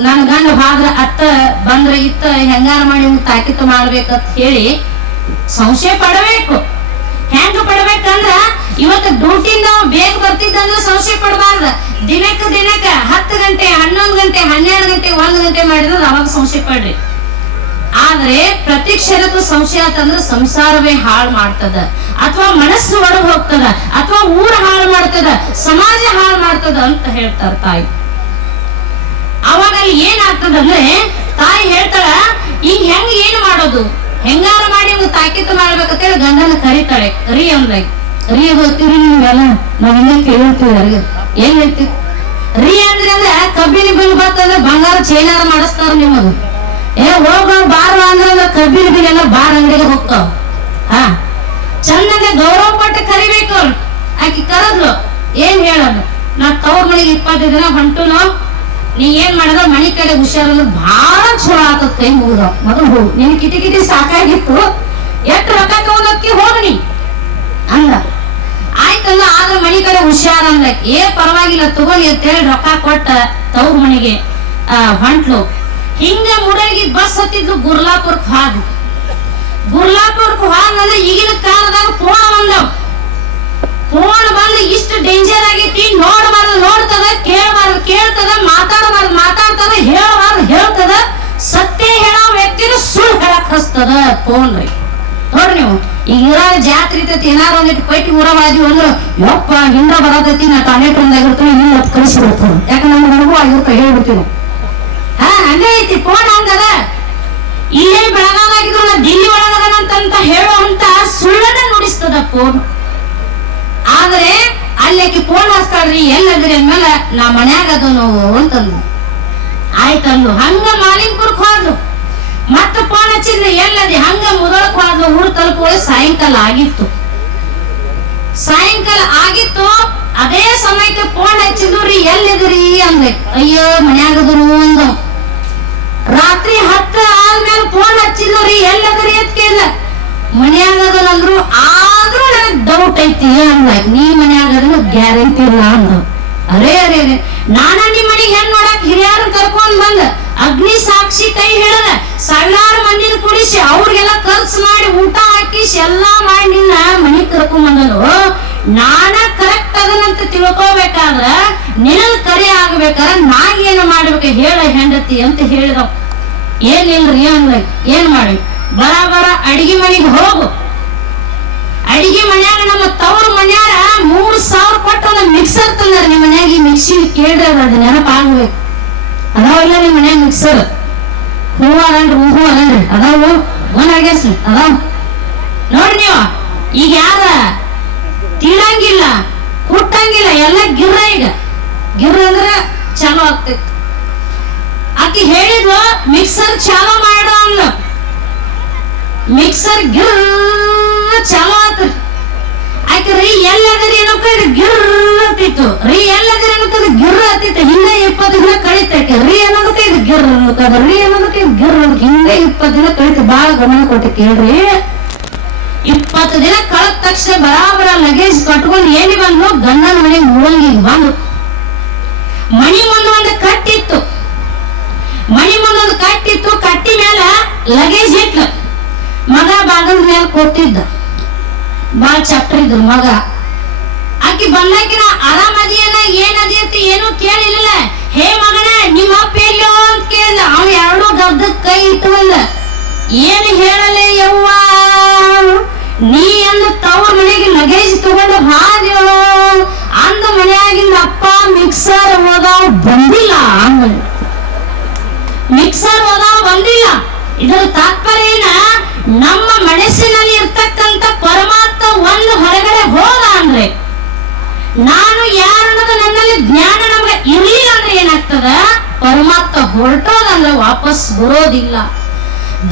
ನನ್ ಗಂಡ ಬಾದ್ರ ಅತ್ತ ಬಂದ್ರ ಇತ್ತ ಹೆಂಗಾರ ಮಾಡಿ ತಾಕೀತು ಮಾಡ್ಬೇಕಂತ ಹೇಳಿ ಸಂಶಯ ಪಡಬೇಕು. ಹೆಂಗ ಪಡ್ಬೇಕಂದ್ರ ಇವತ್ತು ಡ್ಯೂಟಿಯಿಂದ ಬೇಗ ಬರ್ತಿದ್ದಂದ್ರ ಸಂಶಯ ಪಡಬಾರ್ದ. ದಿನಕ್ಕ ದಿನಕ್ಕ ಹತ್ತು ಗಂಟೆ, ಹನ್ನೊಂದು ಗಂಟೆ, ಹನ್ನೆರಡು ಗಂಟೆ, ಒಂದ್ ಗಂಟೆ ಮಾಡಿದ್ರೆ ಅವಾಗ ಸಂಶಯ ಪಡ್ರಿ. ಆದ್ರೆ ಪ್ರತಿ ಸಂಶಯ ತಂದ್ರೆ ಸಂಸಾರವೇ ಹಾಳು ಮಾಡ್ತದ. ಅಥವಾ ಮನಸ್ಸು ಒಳಗ್ ಹೋಗ್ತದ, ಅಥವಾ ಊರ ಹಾಳು ಮಾಡ್ತದ, ಸಮಾಜ ಹಾಳು ಮಾಡ್ತದ ಅಂತ ಹೇಳ್ತಾರ ತಾಯಿ. ಅವಾಗ ಅಲ್ಲಿ ಏನಾಗ್ತದಂದ್ರೆ ತಾಯಿ ಹೇಳ್ತಾಳ, ಈಗ ಹೆಂಗ್ ಏನ್ ಮಾಡೋದು? ಹೆಂಗಾರ ಮಾಡಿ ಒಂದು ತಾಕೀತು ಮಾಡ್ಬೇಕಂತೇಳಿ ಗಂಧನ ಕರಿತಾಳೆ, ರೀ ಅಂದ್ರೆ ರೀ ಹೋಗ್ತೀರಿ ನೀವೆಲ್ಲ ನಾವೆಲ್ಲ ಕೇಳಿರ್ತೀವಿ ಅವ್ರಿಗೆ. ಏನ್ ಹೇಳ್ತೀವಿ ರೀ ಅಂದ್ರೆ ಅಂದ್ರೆ ಕಬ್ಬಿನ ಬಿಲ್ ಬರ್ತಂದ್ರೆ ಬಂಗಾರ ಚೇನಾರ ಮಾಡಿಸ್ತಾರ ನಿಮ್ಮದು. ಏ, ಹೋಗ, ಬಾರ ಅಂದ್ರೆ ಕಬ್ಬಿನ ಬಿಲ್ ಬಾರ ಅಂಗಡಿಗೆ ಹೋಗ್ತಾವ ಹಾ? ಚಂದಂಗ ಗೌರವ ಕೊಟ್ಟು ಕರಿಬೇಕು ಆಕಿ ಕರದ್ಲು, ಏನ್ ಹೇಳೋದು? ನಾ ತವ್ರ ಮನೆಗೆ ಇಪ್ಪತ್ತೈದು ದಿನ ಹೊಂಟುನು, ನೀ ಏನ್ ಮಾಡಿದ ಮನೆ ಕಡೆ ಹುಷಾರಲ್ಲ ಬಹಳ ಚಲೋ ಆತದ ಕೈ ಮುಗಿದ. ಮೊದಲು ಹೋಗು. ನಿನ್ ಕಿಟಿ ಕಿಟಿ ಸಾಕಾಗಿತ್ತು, ಎಷ್ಟು ರೊಕ್ಕ ತಗೊಂಡಕ್ಕಿ ಹೋಗ ನೀ? ಅಂದ. ಆಯ್ತಲ್ಲ, ಆದ್ರ ಮನೆ ಕಡೆ ಹುಷಾರ ಅಂದ ಏ, ಪರವಾಗಿಲ್ಲ, ತಗೊಳ್ಳಿ ಅಂತೇಳಿ ರೊಕ್ಕ ಕೊಟ್ಟ ತವ್ರ ಮನೆಗೆ ಹೊಂಟ್ಲು. ಹಿಂಗ ಮುಡಗಿ ಬಸ್ ಹತ್ತಿದ್ರು ಗುರ್ಲಾಪುರಕ್ ಹಾದು ಗುರ್ಲಾಪುರಕ್ ಅಂದ್ರೆ ಈಗಿನ ಕಾಲದಾಗ ಫೋನ್ ಬಂದವ್. ಫೋನ್ ಬಂದು ಇಷ್ಟು ಡೇಂಜರ್ ಆಗೈತಿ, ನೋಡಬಾರ್ದು, ನೋಡ್ತದ, ಕೇಳಬಾರ್ದು, ಕೇಳ್ತದ, ಮಾತಾಡಬಾರ್ದು, ಮಾತಾಡ್ತದ, ಹೇಳಬಾರ್ದು, ಹೇಳ್ತದ. ಸತ್ಯ ಹೇಳೋ ವ್ಯಕ್ತಿನ ಸುಳ್ಳು ಹೇಳಕ್ ಹಸ್ತದ ಫೋನ್ ರೀ ನೋಡ್ರಿ ನೀವು, ಈಗ ಇರೋ ಜಾತ್ರೆ ಇರ್ತೈತಿ ಏನಾರ ಒಂದಿಟ್ಟು ಪೈಕಿ ಬಾಜು ಅಂದ್ರೆ, ಯಪ್ಪ ಹಿಂದ ಬರತೈತಿ, ನಾ ಟಾಯ್ಲೆಟ್ ಒಂದಾಗಿರ್ತೀನಿ ಹಿಂದ ಕಳಿಸ್ಬಿಡ್ತೀನಿ. ಯಾಕಂದ್ರೆ ನಮ್ಮ ನನಗೂ ಆಗಿರ್ತ ಹೇಳ್ಬಿಡ್ತೀನಿ. ಹಾ, ಹಂಗೆ ಐತಿ ಫೋನ್ ಹಂಗದ. ಇಲ್ಲೇ ಬೆಳಗಾವಾಗಿದ್ರು ನಾ ದಿಲ್ಲಿ ಒಳಗದನಂತ ಹೇಳುವಂತ ಸುಳ್ಳನ್ನ ನುಡಿಸ್ತದ ಫೋನ್ ಆದ್ರೆ ಅಲ್ಲಕ್ಕೆ ಫೋನ್ ಹಚ್ತಾಳ್ರಿ ಎಲ್ಲದ್ರಿ ಅಂದ್ಮೇಲೆ, ನಾ ಮನ್ಯಾಗ ಅದನು ಅಂತಂದು ಆಯ್ತಂದು ಹಂಗ ಮಾಲಿಂಪುರಕ್ ಹೋದ್ಲು. ಮತ್ತೆ ಫೋನ್ ಹಚ್ಚಿದ್ರೆ ಎಲ್ಲದಿ ಹಂಗ ಮುದಳಕ್ ಹೋದ್ಲು, ಊರು ತಲುಪೋಳೆ ಸಾಯಂಕಾಲ ಆಗಿತ್ತು. ಸಾಯಂಕಾಲ ಆಗಿತ್ತು, ಅದೇ ಸಮಯಕ್ಕೆ ಫೋನ್ ಹಚ್ಚಿದ್ರು ರೀ ಎಲ್ಲಿದ್ರಿ ಅಂದೆ ಅಯ್ಯೋ ಮನ್ಯಾಗದ್ರು ಅಂದ ರಾತ್ರಿ ಹತ್ತ ಆದ್ಮೇಲೆ ಫೋನ್ ಹಚ್ಚಿಲ್ಲ ರೀ ಎಲ್ಲದ್ರಿ ಎತ್ ಕೇಳ ಮನ್ಯಾಗ ಆದ್ರೂ ನನಗ್ ಡೌಟ್ ಐತಿ ಅಂದ ನೀ ಮನ್ಯಾಗ ಅದನ್ನ ಗ್ಯಾರಂಟಿ ಇಲ್ಲ ಅಂದ. ಅರೇ ಅರೇ ಅರೇ. ನಾನ ನಿಮ್ ಮನೆಗೆ ಹೆಣ್ ನೋಡಕ್ ಹಿರಿಯರು ಕರ್ಕೊಂಡ್ ಬಂದ? ಅಗ್ನಿ ಸಾಕ್ಷಿ ಕೈ ಹಿಡದ. ಸಾವಿರಾರು ಮಂದಿನ ಕುಡಿಸಿ, ಅವ್ರಿಗೆಲ್ಲ ಖರ್ಚು ಮಾಡಿ, ಊಟ ಹಾಕಿಸಿ, ಎಲ್ಲಾ ಮಾಡಿ ನಿನ್ನ ಮನೆಗ್ ಕರ್ಕೊಂಡ್ ಬಂದನು. ನಾನ ಕರೆಕ್ಟ್ ಅದನ್ನಂತ ತಿಳ್ಕೊಬೇಕಾದ್ರ ನಿನಗ್ ಕರೆ ಆಗ್ಬೇಕಾರ ನಾ ಏನು ಮಾಡ್ಬೇಕು ಹೇಳ ಹೆಂಡತಿ ಅಂತ ಹೇಳಿದವ್ ಏನಿಲ್ರಿ ಅಂದ ಏನ್ ಮಾಡಿ ಬರಾಬರ ಅಡಿಗೆ ಮನೆಗೆ ಹೋಗು. ಅಡಿಗೆ ಮನ್ಯಾಗ ನಮ್ಮ ತವ್ರ ಮನ್ಯಾಗ ಮೂರ್ ಸಾವಿರ ಕೊಟ್ಟು ಒಂದು ಮಿಕ್ಸರ್ ತಂದಾರ ನಿಮ್ಮ ಮನ್ಯಾಗ. ಈ ಮಿಕ್ಸಿ ಕೇಳ್ರಿ ಅದ ನೆನಪಾಗ್ಬೇಕು ಅದಾವ ಅದಾವಲ್ಲ ನಿಮ್ಮ ಮನ್ಯಾಗ ಮಿಕ್ಸರ್ ಹೂ ಅದಾನ್ರಿ ಹೂ ಅದಾನ್ರಿ. ಅದಾವು ಒಣಗ್ಯಾಸ್ರಿ ಅದಾವ. ನೋಡ್ರಿ ನೀವು, ಈಗ ಯಾರ ತಿಳಂಗಿಲ್ಲ, ಕುಟ್ಟಂಗಿಲ್ಲ, ಎಲ್ಲ ಗಿರ್ರ ಈಗ. ಗಿರ್ರ ಅಂದ್ರ ಚಾಲು ಆಗ್ತೈತಿ. ಆಕಿ ಹೇಳಿದ್ಲು ಮಿಕ್ಸರ್ ಚಾಲೋ ಮಾಡೋ ಅಲ್ಲ ಮಿಕ್ಸರ್ ಗಿರ್ ಚಾಲೋ ಆತ್ರಿ ಆಕೆ, ರೀ ಎಲ್ಲದರಿ ಏನಕ್ಕ ಇದು ಗಿರ್ ಅಂತಿತ್ತು. ರೀ ಎಲ್ಲದರಿ ಏನಕ್ಕ ಇದು ಗಿರ್ ಅಂತಿತ್ತು. ಹಿಂದೆ ಇಪ್ಪತ್ತು ದಿನ ಕಳಿತೈತೆ ರೀ ಅನ್ನೋದಕ್ಕೆ ಇದು ಗಿರ್ ಅನ್ನೋದ ರೀ ಅನ್ನೋದಕ್ಕೆ ಇದು ಗಿರ್ ಅನ್ನೋದಕ್ಕೆ ಹಿಂದೆ ಇಪ್ಪತ್ತು ದಿನ ಕಳಿತು, ಭಾಳ ಗಮನ ಕೊಟ್ಟು ಕೇಳ್ರಿ ಇಪ್ಪತ್ತು ದಿನ ಕಳೆದ ತಕ್ಷಣ ಬರಾಬರ ಲಗೇಜ್ ಕಟ್ಕೊಂಡು ಏನಿ ಬಂದು ಗಂಡನ ಮನೆಗೆ ಮುಳಂಗಿಗೆ ಬಂದು ಮಣಿ ಮುಂದೆ ಒಂದು ಕಟ್ಟಿತ್ತು. ಮಣಿ ಮುಂದೆ ಒಂದು ಕಟ್ಟಿತ್ತು, ಕಟ್ಟಿ ಮೇಲೆ ಲಗೇಜ್ ಇಟ್ಲು. ಮಗ ಬಾಗಲ್ ಮೇಲೆ ಕೂತಿದ್ದ. ಬಾಳ ಇದ್ರು ಮಗ. ಆಕಿ ಬಂದಾಕಿನ ಏನ್ ಅದಿಯಂತ ಏನು ಕೇಳಿಲ್ಲ ಹೇ ಮಗನ, ನಿಮ್ಮ ಅಪ್ಪ ಎಲ್ಲೋ ಅಂತ ಕೇಳಿದ. ಅವ್ನು ಎರಡು ಗದ್ದ ಕೈ ಇಟ್ಟವಲ್ಲ ಏನು ಹೇಳಲೆ ಯವ್ವ? ನೀ ಅಂದು ತವ ಮನೆಗೆ ಲಗೇಜ್ ತಗೊಂಡು ಹಾದ್ಯೋ? ಅಂದ ಮನೆಯಾಗಿಂದ ಮಿಕ್ಸರ್ ಹೋದಾವ್ ಬಂದಿಲ್ಲ ಆಮೇಲೆ ಮಿಕ್ಸರ್ ಹೋದಾವ್ ಬಂದಿಲ್ಲ. ಇದರ ತಾತ್ಪರ್ಯ ಏನ? ನಮ್ಮ ಮನಸ್ಸಿನಲ್ಲಿ ಇರ್ತಕ್ಕಂಥ ಪರಮಾತ್ಮ ಒಂದು ಹೊರಗಡೆ ಹೋದ ಅಂದ್ರೆ, ನಾನು ಯಾರನ್ನೋದು ನನ್ನಲ್ಲಿ ಜ್ಞಾನ ನಮ್ಗೆ ಇರ್ಲಿಲ್ಲ ಅಂದ್ರೆ ಏನಾಗ್ತದ? ಪರಮಾತ್ಮ ಹೊರಟೋದಂದ್ರೆ ವಾಪಸ್ ಬರೋದಿಲ್ಲ.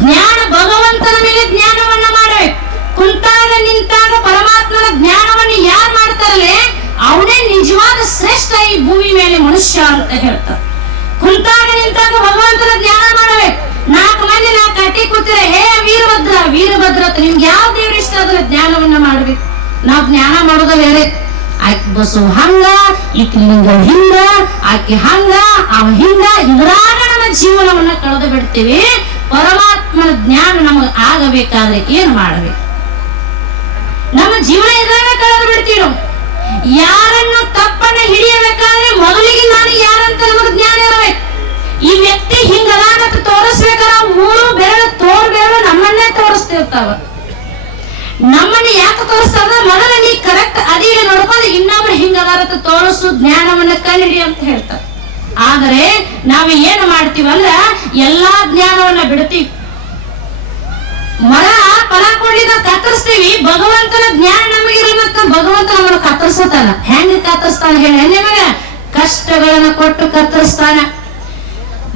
ಜ್ಞಾನ ಭಗವಂತನ ಮೇಲೆ ಜ್ಞಾನವನ್ನ ಮಾಡಬೇಕು. ಕುಂತಾಗ ನಿಂತಾಗ ಪರಮಾತ್ಮನ ಜ್ಞಾನವನ್ನು ಯಾರು ಮಾಡ್ತಾರಲ್ಲೇ ಅವನೇ ನಿಜವಾದ ಶ್ರೇಷ್ಠ ಈ ಭೂಮಿ ಮೇಲೆ ಮನುಷ್ಯ ಅಂತ ಹೇಳ್ತಾರೆ. ಕುಂತಾಗ ನಿಂತಾಗ ಭಗವಂತನ ಧ್ಯಾನ ಮಾಡಬೇಕು. ನಾಲ್ಕು ಮಂದಿ ನಾಲ್ಕು ಕಟ್ಟಿ ಕೂತಿರ ಹೇ ವೀರಭದ್ರ ವೀರಭದ್ರ ನಿಮ್ಗೆ ಯಾವ ದೇವ್ರ ಇಷ್ಟ ಅದ್ರ ಧ್ಯಾನವನ್ನ ಮಾಡ್ಬೇಕು? ನಾವು ಜ್ಞಾನ ಮಾಡೋದು ಬೇರೆ. ಆಕೆ ಬಸು ಹಂಗ, ಈಕೆ ಲಿಂಗ ಹಿಂಗ, ಆಕೆ ಹಂಗ, ಅವ ಹಿಂಗ, ಇದ್ರಾಗ ನಮ್ಮ ಜೀವನವನ್ನ ಕಳೆದು ಬಿಡ್ತೀವಿ. ಪರಮಾತ್ಮನ ಜ್ಞಾನ ನಮಗೆ ಆಗಬೇಕಾದ್ರೆ ಏನ್ ಮಾಡಬೇಕು? ನಮ್ಮ ಜೀವನ ಇದ್ರಾಗ ಕಳೆದು ಬಿಡ್ತೀವಿ ನಾವು. ಯಾರನ್ನು ತಪ್ಪನ್ನ ಹಿಡಿಯಬೇಕಾದ್ರೆ ಮೊದಲಿಗೆ ನಾನು ಯಾರಂತ ನಮಗೆ ಜ್ಞಾನ ಇರಬೇಕು. ಈ ವ್ಯಕ್ತಿ ಹಿಂಗದಾಗತ್ತ ತೋರಿಸ್ಬೇಕಾದ್ರೆ ಆ ಮೂರು ಬೆರಳು ತೋರ್ ಬೆರಳು ನಮ್ಮನ್ನೇ ತೋರಿಸ್ತಿರ್ತಾವ. ನಮ್ಮನ್ನ ಯಾಕೆ ತೋರಿಸ್ತಾರ ಮೊದಲ ನೀ ಕರೆಕ್ಟ್ ಅದೇ ನೋಡ್ಕೊಂಡು ಇನ್ನೊಬ್ರು ಹಿಂಗದಾರತ್ತ ತೋರಿಸು, ಜ್ಞಾನವನ್ನ ಕಂಡಿಡಿ ಅಂತ ಹೇಳ್ತಾರೆ. ಆದರೆ ನಾವು ಏನು ಮಾಡ್ತೀವಲ್ಲ ಎಲ್ಲಾ ಜ್ಞಾನವನ್ನ ಬಿಡ್ತೀವಿ. ಮರ ಫಲ ನಾವು ಕತ್ತರಿಸ್ತೀವಿ ಭಗವಂತನ ಜ್ಞಾನ ನಮಗಿರಲ್ಲ ಮತ್ತ ಭಗವಂತ ನಮ್ಮನ್ನು ಕತ್ತರಿಸ್ತಾನ ಹೆಂಗ ಕತ್ತರಿಸ್ತಾನ ಹೇಳಿ. ನಿಮಗ ಕಷ್ಟಗಳನ್ನ ಕೊಟ್ಟು ಕತ್ತರಿಸ್ತಾನ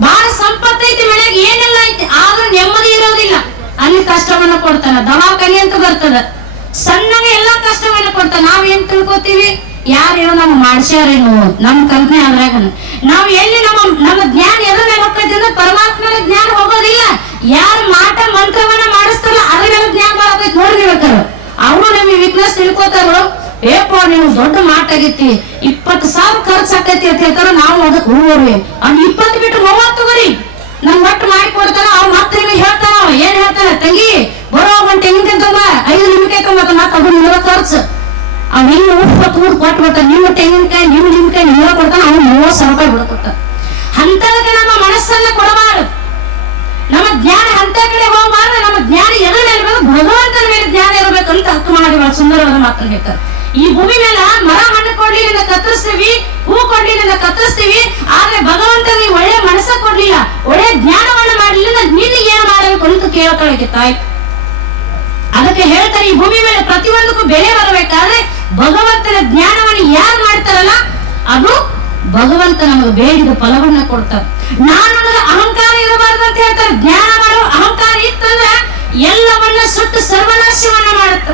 ಬಹಳ ಸಂಪತ್ತೈತಿ ಮನೆಯಾಗ, ಏನೆಲ್ಲ ಐತಿ? ಆದ್ರೂ ನೆಮ್ಮದಿ ಇರೋದಿಲ್ಲ. ಅಲ್ಲಿ ಕಷ್ಟವನ್ನ ಕೊಡ್ತಾನ. ದವಾಖಾನೆ ಅಂತ ಬರ್ತದ. ಸಣ್ಣಗೆ ಎಲ್ಲಾ ಕಷ್ಟವನ್ನ ಕೊಡ್ತಾನ. ನಾವ್ ಏನ್ ತಿಳ್ಕೊತೀವಿ? ಯಾರೇನೋ ನಮ್ಮ ಮಾಡ್ಸ್ಯಾರೇನು. ನಮ್ ಕಲ್ಪನೆ ಅದ್ರಾಗ ನಾವ್ ಎಲ್ಲಿ ನಮ್ಮ ನಮ್ಮ ಜ್ಞಾನ ಎದ್ರ ಮೇಲೆ ಅಂದ್ರೆ ಪರಮಾತ್ಮನ ಜ್ಞಾನ ಹೋಗೋದಿಲ್ಲ. ಯಾರು ಮಾಟ ಮಂತ್ರವನ್ನ ಮಾಡಿಸ್ತಾರಲ್ಲ ಅದ್ರ ನಮ್ಗೆ ಜ್ಞಾನ ಆಗೈತೆ ನೋಡಿ ಹೇಳ್ತಾರ ಅವರು ನಮಗೆ ವೀಕ್ನೆಸ್ ತಿಳ್ಕೊತಾರೋ ಏಪ ನೀವು ದೊಡ್ಡ ಮಾಟ ಆಗೈತಿ ಇಪ್ಪತ್ತು ಸಾವಿರ ಖರ್ಚು ಆಕೈತಿ ಅಂತ ಹೇಳ್ತಾರ, ನಾವು ಅದಕ್ಕೆ ಹೂವ್ರಿ ಅವ್ನು ಇಪ್ಪತ್ತು ಬಿಟ್ಟು ಮೂವತ್ತು ಬರಿ ನಮ್ಗೆ ಒಟ್ಟು ಮಾಡಿ ಕೊಡ್ತಾರ ಅವ್ರು ಮತ್ತೆ ನಿಮಗೆ ಹೇಳ್ತಾರ. ಏನ್ ಹೇಳ್ತಾರ ತಂಗಿ, ಬರೋ ಒಂದ್ ತೆಂಗಿನ ಅಂತ ಐದು ನಿಮಿಷ ಮತ್ತೆ ಮತ್ತೆ ಅದು ನಿಮಗ ಖರ್ಚು. ಅವ್ನು ಹಿಂಗ ಉಪ್ಪತ್ತು ಊರ್ ಕೊಟ್ಟು ಬಿಡ್ತಾನೆ ನಿಮ್ಮ ತೆಂಗಿನಕಾಯಿ, ನಿಮ್ಮ ನಿಮ್ಕಾಯಿ ನೀವು ಕೊಡ್ತಾನೆ, ಅವ್ನು ಮೂವತ್ತು ಸಾವಿರ ರೂಪಾಯಿ ಬಿಡ್ಕೊಡ್ತಾನೆ ಅಂತದಕ್ಕೆ ನಮ್ಮ ಮನಸ್ಸನ್ನ ಕೊಡಬಾರದು. ನಮ್ಮ ಜ್ಞಾನ ಅಂತ ಕಡೆ ಹೋಗುವಾಗ ನಮ್ಮ ಜ್ಞಾನ ಎದ್ರ ಮೇಲೆ ಇರಬೇಕು. ಭಗವಂತನ ಮೇಲೆ ಜ್ಞಾನ ಇರಬೇಕು ಅಂತ ಅರ್ಥ ಮಾಡಿ ಬಹಳ ಸುಂದರವಾದ ಮಾತನ್ನು ಹೇಳ್ತಾರೆ. ಈ ಭೂಮಿ ಮೇಲೆ ಮರ ಹಣ್ಣು ನಿನ್ನ ಕತ್ತರಿಸ್ತೀವಿ, ಹೂ ಕೊಡ್ಲಿಲ್ಲ ಕತ್ತರಿಸ್ತೀವಿ, ಆದ್ರೆ ಭಗವಂತ ಒಳ್ಳೆ ಮನಸ್ಸ ಕೊಡ್ಲಿಲ್ಲ. ಒಳ್ಳೆ ಜ್ಞಾನವನ್ನ ಮಾಡಲಿಲ್ಲ ನಿನಗೆ ಏನ್ ಮಾಡಬೇಕು ಅಂತ ಕೇಳ್ಕೊಳ್ಳಿ ತಾಯಿ. ಅದಕ್ಕೆ ಹೇಳ್ತಾರೆ, ಈ ಭೂಮಿ ಮೇಲೆ ಪ್ರತಿಯೊಂದಕ್ಕೂ ಬೆಲೆ ಬರಬೇಕಾದ್ರೆ ಭಗವಂತನ ಜ್ಞಾನವನ್ನು ಯಾರು ಮಾಡ್ತಾರಲ್ಲ, ಅದು ಭಗವಂತ ನಮಗೆ ಬೇಡಿದ ಫಲವನ್ನ ಕೊಡ್ತಾರೆ. ನಾನು ಅಹಂಕಾರ ಇರಬಾರ್ದು ಅಂತ ಹೇಳ್ತಾರೆ. ಜ್ಞಾನ ಮಾಡೋ ಅಹಂಕಾರ ಇತ್ತಂದ್ರೆ ಎಲ್ಲವನ್ನ ಸುಟ್ಟು ಸರ್ವನಾಶವನ್ನ ಮಾಡುತ್ತ.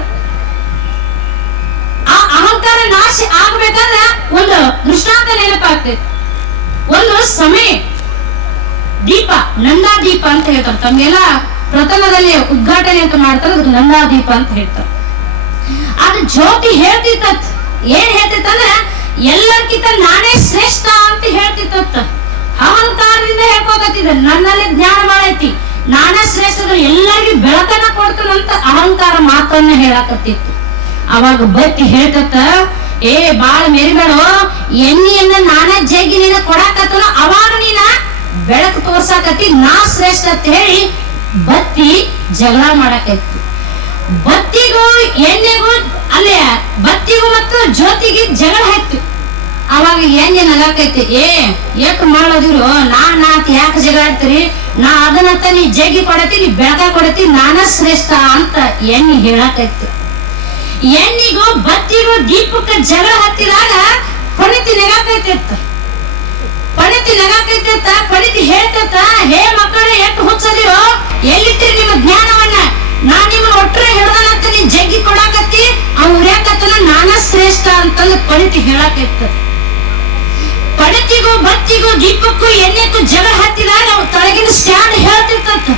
ಆ ಅಹಂಕಾರ ನಾಶ ಆಗ್ಬೇಕಾದ್ರೆ ಒಂದು ದೃಷ್ಟಾಂತ ನೆನಪಾಗ್ತೈತಿ ಒಂದು ಸಮಯ. ದೀಪ ನಂದಾ ದೀಪ ಅಂತ ಹೇಳ್ತಾರೆ. ತಮ್ಗೆಲ್ಲ ಪ್ರಥಮದಲ್ಲಿ ಉದ್ಘಾಟನೆ ಅಂತ ಮಾಡ್ತಾರೆ ಅದು ನಂದಾ ದೀಪ ಅಂತ ಹೇಳ್ತಾರೆ. ಅದು ಜ್ಯೋತಿ ಹೇಳ್ತಿತ್ತ ಏನ್ ಹೇಳ್ತಿತ್ತಂದ್ರೆ, ಎಲ್ಲಕ್ಕಿಂತ ನಾನೇ ಶ್ರೇಷ್ಠ ಅಂತ ಹೇಳ್ತಿತ್ತ ಅಹಂಕಾರದಿಂದ ಹೇಳ್ಕೊಕತ್ತಿದ್ದ ನನ್ನಲ್ಲಿ ಜ್ಞಾನ ಮಾಡೈತಿ ನಾನೇ ಶ್ರೇಷ್ಠದ ಎಲ್ಲರಿಗೂ ಬೆಳಕನ್ನ ಕೊಡ್ತಾನಂತ ಅಹಂಕಾರ ಮಾತನ್ನ ಹೇಳಕತ್ತಿತ್ತು. ಅವಾಗ ಬತ್ತಿ ಹೇಳ್ತತ್ತ, ಏ ಬಾಳ ಮೇರಿಬೇಡ ಎಣ್ಣೆಯನ್ನ ನಾನೇ ಜಗ್ಗಿ ನೀನ ಕೊಡಾಕತ್ತನ, ಅವಾಗ ನೀನ ಬೆಳಕು ತೋರ್ಸಾಕತ್ತಿ, ನಾ ಶ್ರೇಷ್ಠ ಅಂತ ಹೇಳಿ ಬತ್ತಿ ಜಗಳ ಮಾಡಾಕೈತಿ ಬತ್ತಿಗೂ ಎಣ್ಣೆಗೂ ಅಲ್ಲೇ ಬತ್ತಿಗೂ ಮತ್ತು ಜ್ಯೋತಿಗೆ ಜಗಳ ಆಯ್ತು ಅವಾಗ ಎಣ್ಣೆ ಅಲಕೈತಿ ಏ ಏಕ್ ಮಾಡೋದಿರು ನಾ ನಾತ್ ಯಾಕೆ ಜಗಾಡ್ತೀರಿ ನಾ ಅದನ್ನತ್ತ ನೀ ಜಗ್ಗಿ ಕೊಡತಿ, ನೀ ಬೆಳಕ ಕೊಡತಿ, ನಾನ ಶ್ರೇಷ್ಠ ಅಂತ ಎಣ್ಣೆ ಹೇಳಕೈತಿ. ಎಣ್ಣಿಗೂ ಬತ್ತಿಗೂ ದೀಪಕ್ಕೆ ಜಗಳ ಹತ್ತಿದಾಗ ಪಣಿತಿ ನೆಗಾಕೈತಿತ್ತ. ಪಣಿತಿ ನೆಗಾಕೈತಿತ್ತ, ಪಣಿತಿ ಹೇಳ್ತೈತ, ಹೇ ಮಕ್ಕಳೇ ಎಟ್ ಹುಚ್ಚದಿರೋ, ಎಲ್ಲಿಟ್ಟಿರಿ ನಿಮ್ಮ ಜ್ಞಾನವನ್ನ? ನಾ ನಿಮ್ಮ ಒಟ್ಟರೆ ಹಿಡ್ದನಂತ ನೀ ಜಗ್ಗಿ ಕೊಡಾಕತ್ತಿ, ಅವ್ರ ಯಾಕತ್ತನ ನಾನ ಶ್ರೇಷ್ಠ ಅಂತಂದು ಪಣಿತಿ ಹೇಳಾಕೈತ. ಪಣತಿಗೂ ಬತ್ತಿಗೂ ದೀಪಕ್ಕೂ ಎಣ್ಣೆಕ್ಕೂ ಜಗಳ ಹತ್ತಿದಾಗ ನಾವು ತಳಗಿನ ಸ್ಟ್ಯಾಂಡ್ ಹೇಳ್ತಿರ್ತಂತ.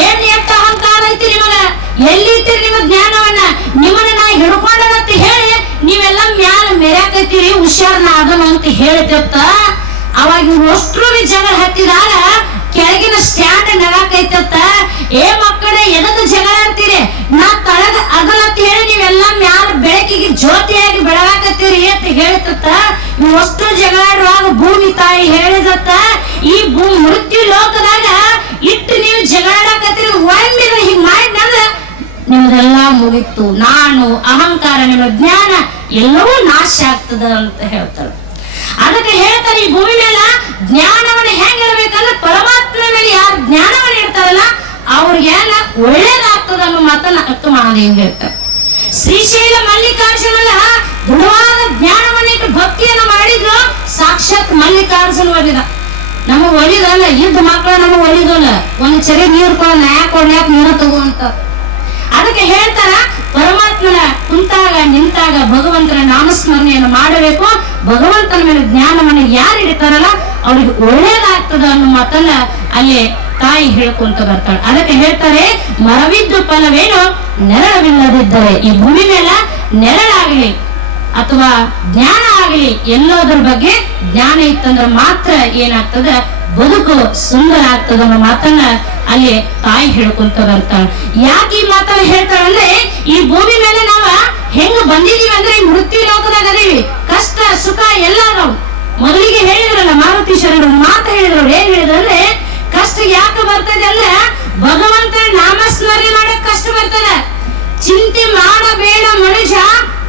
ಏನ್ ಎಂತ ಅಹಂಕಾರ ಐತಿ ನಿಮಗ ಎಲ್ಲಿ ಇಟ್ಟಿರಿ ನಿಮ್ಮ ಜ್ಞಾನವನ್ನ? ನಿಮ್ಮನ್ನ ನಾ ಹಿಡ್ಕೊಂಡನಂತ ಹೇಳಿ ನೀವೆಲ್ಲ ಮ್ಯಾಲ ಮೆರ್ಯಾಕೈತೀರಿ ಹುಷಾರ್ ನಾ ಅಂತ ಹೇಳ್ತಿರ್ತ ಅವಾಗ ಅಷ್ಟ್ರು ಜಗಳ ಹತ್ತಿದಾಗ ಕೆಳಗಿನ ಸ್ಟ್ಯಾಂಡ್ ನಗಾಕೈತತ್ತ ಏ ಮಕ್ಕಳ ಎದಕ್ಕೆ ಜಗಳ ಅಂತೀರಿ? ನಾ ತಳಗ ಅಗಲತ್ ಹೇಳಿ ನೀವೆಲ್ಲ ಮ್ಯಾಲ ಬೆಳಕಿಗೆ ಜ್ಯೋತಿಯಾಗಿ ಬೆಳಗಾಕತ್ತೀರಿ ಅಂತ ಹೇಳ್ತತ್ತ ಇವಷ್ಟು ಜಗಳಾಡುವಾಗ ಭೂಮಿ ತಾಯಿ ಹೇಳಿದತ್ತ ಈ ಭೂ ಮೃತ್ಯು ಲೋಕದಾಗ ಇಟ್ಟು ನೀವು ಜಗಳಾಡಕತ್ತೀರಿ ಒಮ್ಮಿದ ಹಿಂಗ್ ಮಾಡಿದ್ನಂದ್ರ ನಿಮ್ದೆಲ್ಲ ಮುಗಿತು. ನಾನು, ಅಹಂಕಾರ, ನಿಮ್ಮ ಜ್ಞಾನ ಎಲ್ಲವೂ ನಾಶ ಆಗ್ತದ ಅಂತ ಹೇಳ್ತಾಳೆ. ಅದಕ್ಕೆ ಹೇಳ್ತಾರೆ, ಈ ಭೂಮಿ ಮೇಲೆ ಜ್ಞಾನವನ್ನು ಹೆಂಗ್ ಇರ್ಬೇಕಂದ್ರೆ ಪರಮಾತ್ಮ ಮೇಲೆ ಯಾರು ಜ್ಞಾನವನ್ನು ಇರ್ತಾರಲ್ಲ ಅವ್ರಿಗೆಲ್ಲ ಒಳ್ಳೇದಾಗ್ತದ ಅನ್ನೋ ಮಾತನ್ನ ಅರ್ಥ ಮಾಡೋದು ಹೇಳ್ತಾರೆ. ಶ್ರೀಶೈಲ ಮಲ್ಲಿಕಾರ್ಜುನನ ದೃಢವಾದ ಜ್ಞಾನವನ್ನು ಇಟ್ಟು ಭಕ್ತಿಯನ್ನು ಮಾಡಿದ್ರು ಸಾಕ್ಷಾತ್ ಮಲ್ಲಿಕಾರ್ಜುನ ಒಲಿದ. ನಮಗ್ ಒಲಿದಲ್ಲ, ಇದ್ದ ಮಕ್ಕಳ ನಮಗ್ ಒಲಿದಲ್ಲ. ಒಂದು ಚರಿ ನೀರು ಕೊಡ ಯಾಕೆ ಕೊಡ್ಯಾಕ ನೀರು ತಗೋ ಅಂತ. ಅದಕ್ಕೆ ಹೇಳ್ತಾರ, ಪರಮಾತ್ಮನ ಕುಂತಾಗ, ನಿಂತಾಗ ಭಗವಂತನ ನಾಮಸ್ಮರಣೆಯನ್ನು ಮಾಡಬೇಕು. ಭಗವಂತನ ಮೇಲೆ ಜ್ಞಾನವನ್ನು ಯಾರು ಇಡ್ತಾರಲ್ಲ ಅವ್ರಿಗೆ ಒಳ್ಳೇದಾಗ್ತದ ಅನ್ನೋ ಮಾತನ್ನ ಅಲ್ಲಿ ತಾಯಿ ಹೇಳ್ಕೊಂತ ಬರ್ತಾಳೆ. ಅದಕ್ಕೆ ಹೇಳ್ತಾರೆ, ಮರವಿದ್ದು ಫಲವೇನು ನೆರಳವಿಲ್ಲದಿದ್ದರೆ. ಈ ಭೂಮಿ ಮೇಲೆ ನೆರಳಾಗಲಿ. ಅಥವಾ ಜ್ಞಾನ ಆಗಲಿ ಎಲ್ಲೋದ್ರ ಬಗ್ಗೆ ಜ್ಞಾನ ಇತ್ತಂದ್ರೆ ಮಾತ್ರ ಏನಾಗ್ತದ? ಬದುಕು ಸುಂದರ ಆಗ್ತದ ಅನ್ನೋ ಮಾತನ್ನ ಅಲ್ಲಿ ತಾಯಿ ಹೇಳ್ಕೊಂತ ಬರ್ತಾಳ. ಯಾಕೆ ಈ ಮಾತನ್ನ ಹೇಳ್ತಾಳಂದ್ರೆ, ಈ ಭೂಮಿ ಮೇಲೆ ನಾವ ಹೆಂಗ್ ಬಂದಿದೀವಿ ಅಂದ್ರೆ ಈ ಮೃತ್ಯು ಲೋಕದಾಗ ಅದೀವಿ. ಕಷ್ಟ, ಸುಖ ಎಲ್ಲ ನಾವು ಮೊದಲಿಗೆ ಹೇಳಿದ್ರಲ್ಲ ಮಾರುತಿ ಶರಣರು ಮಾತು ಹೇಳಿದ್ರು ಏನ್ ಹೇಳಿದ್ರು ಅಂದ್ರೆ, ಕಷ್ಟ ಯಾಕೆ ಬರ್ತದೆ ಅಂದ್ರೆ, ಭಗವಂತನ ನಾಮಸ್ಮರಣೆ ಮಾಡಕ್ ಕಷ್ಟ ಬರ್ತದ. ಚಿಂತೆ ಮಾಡಬೇಡ ಮನುಷ್ಯ.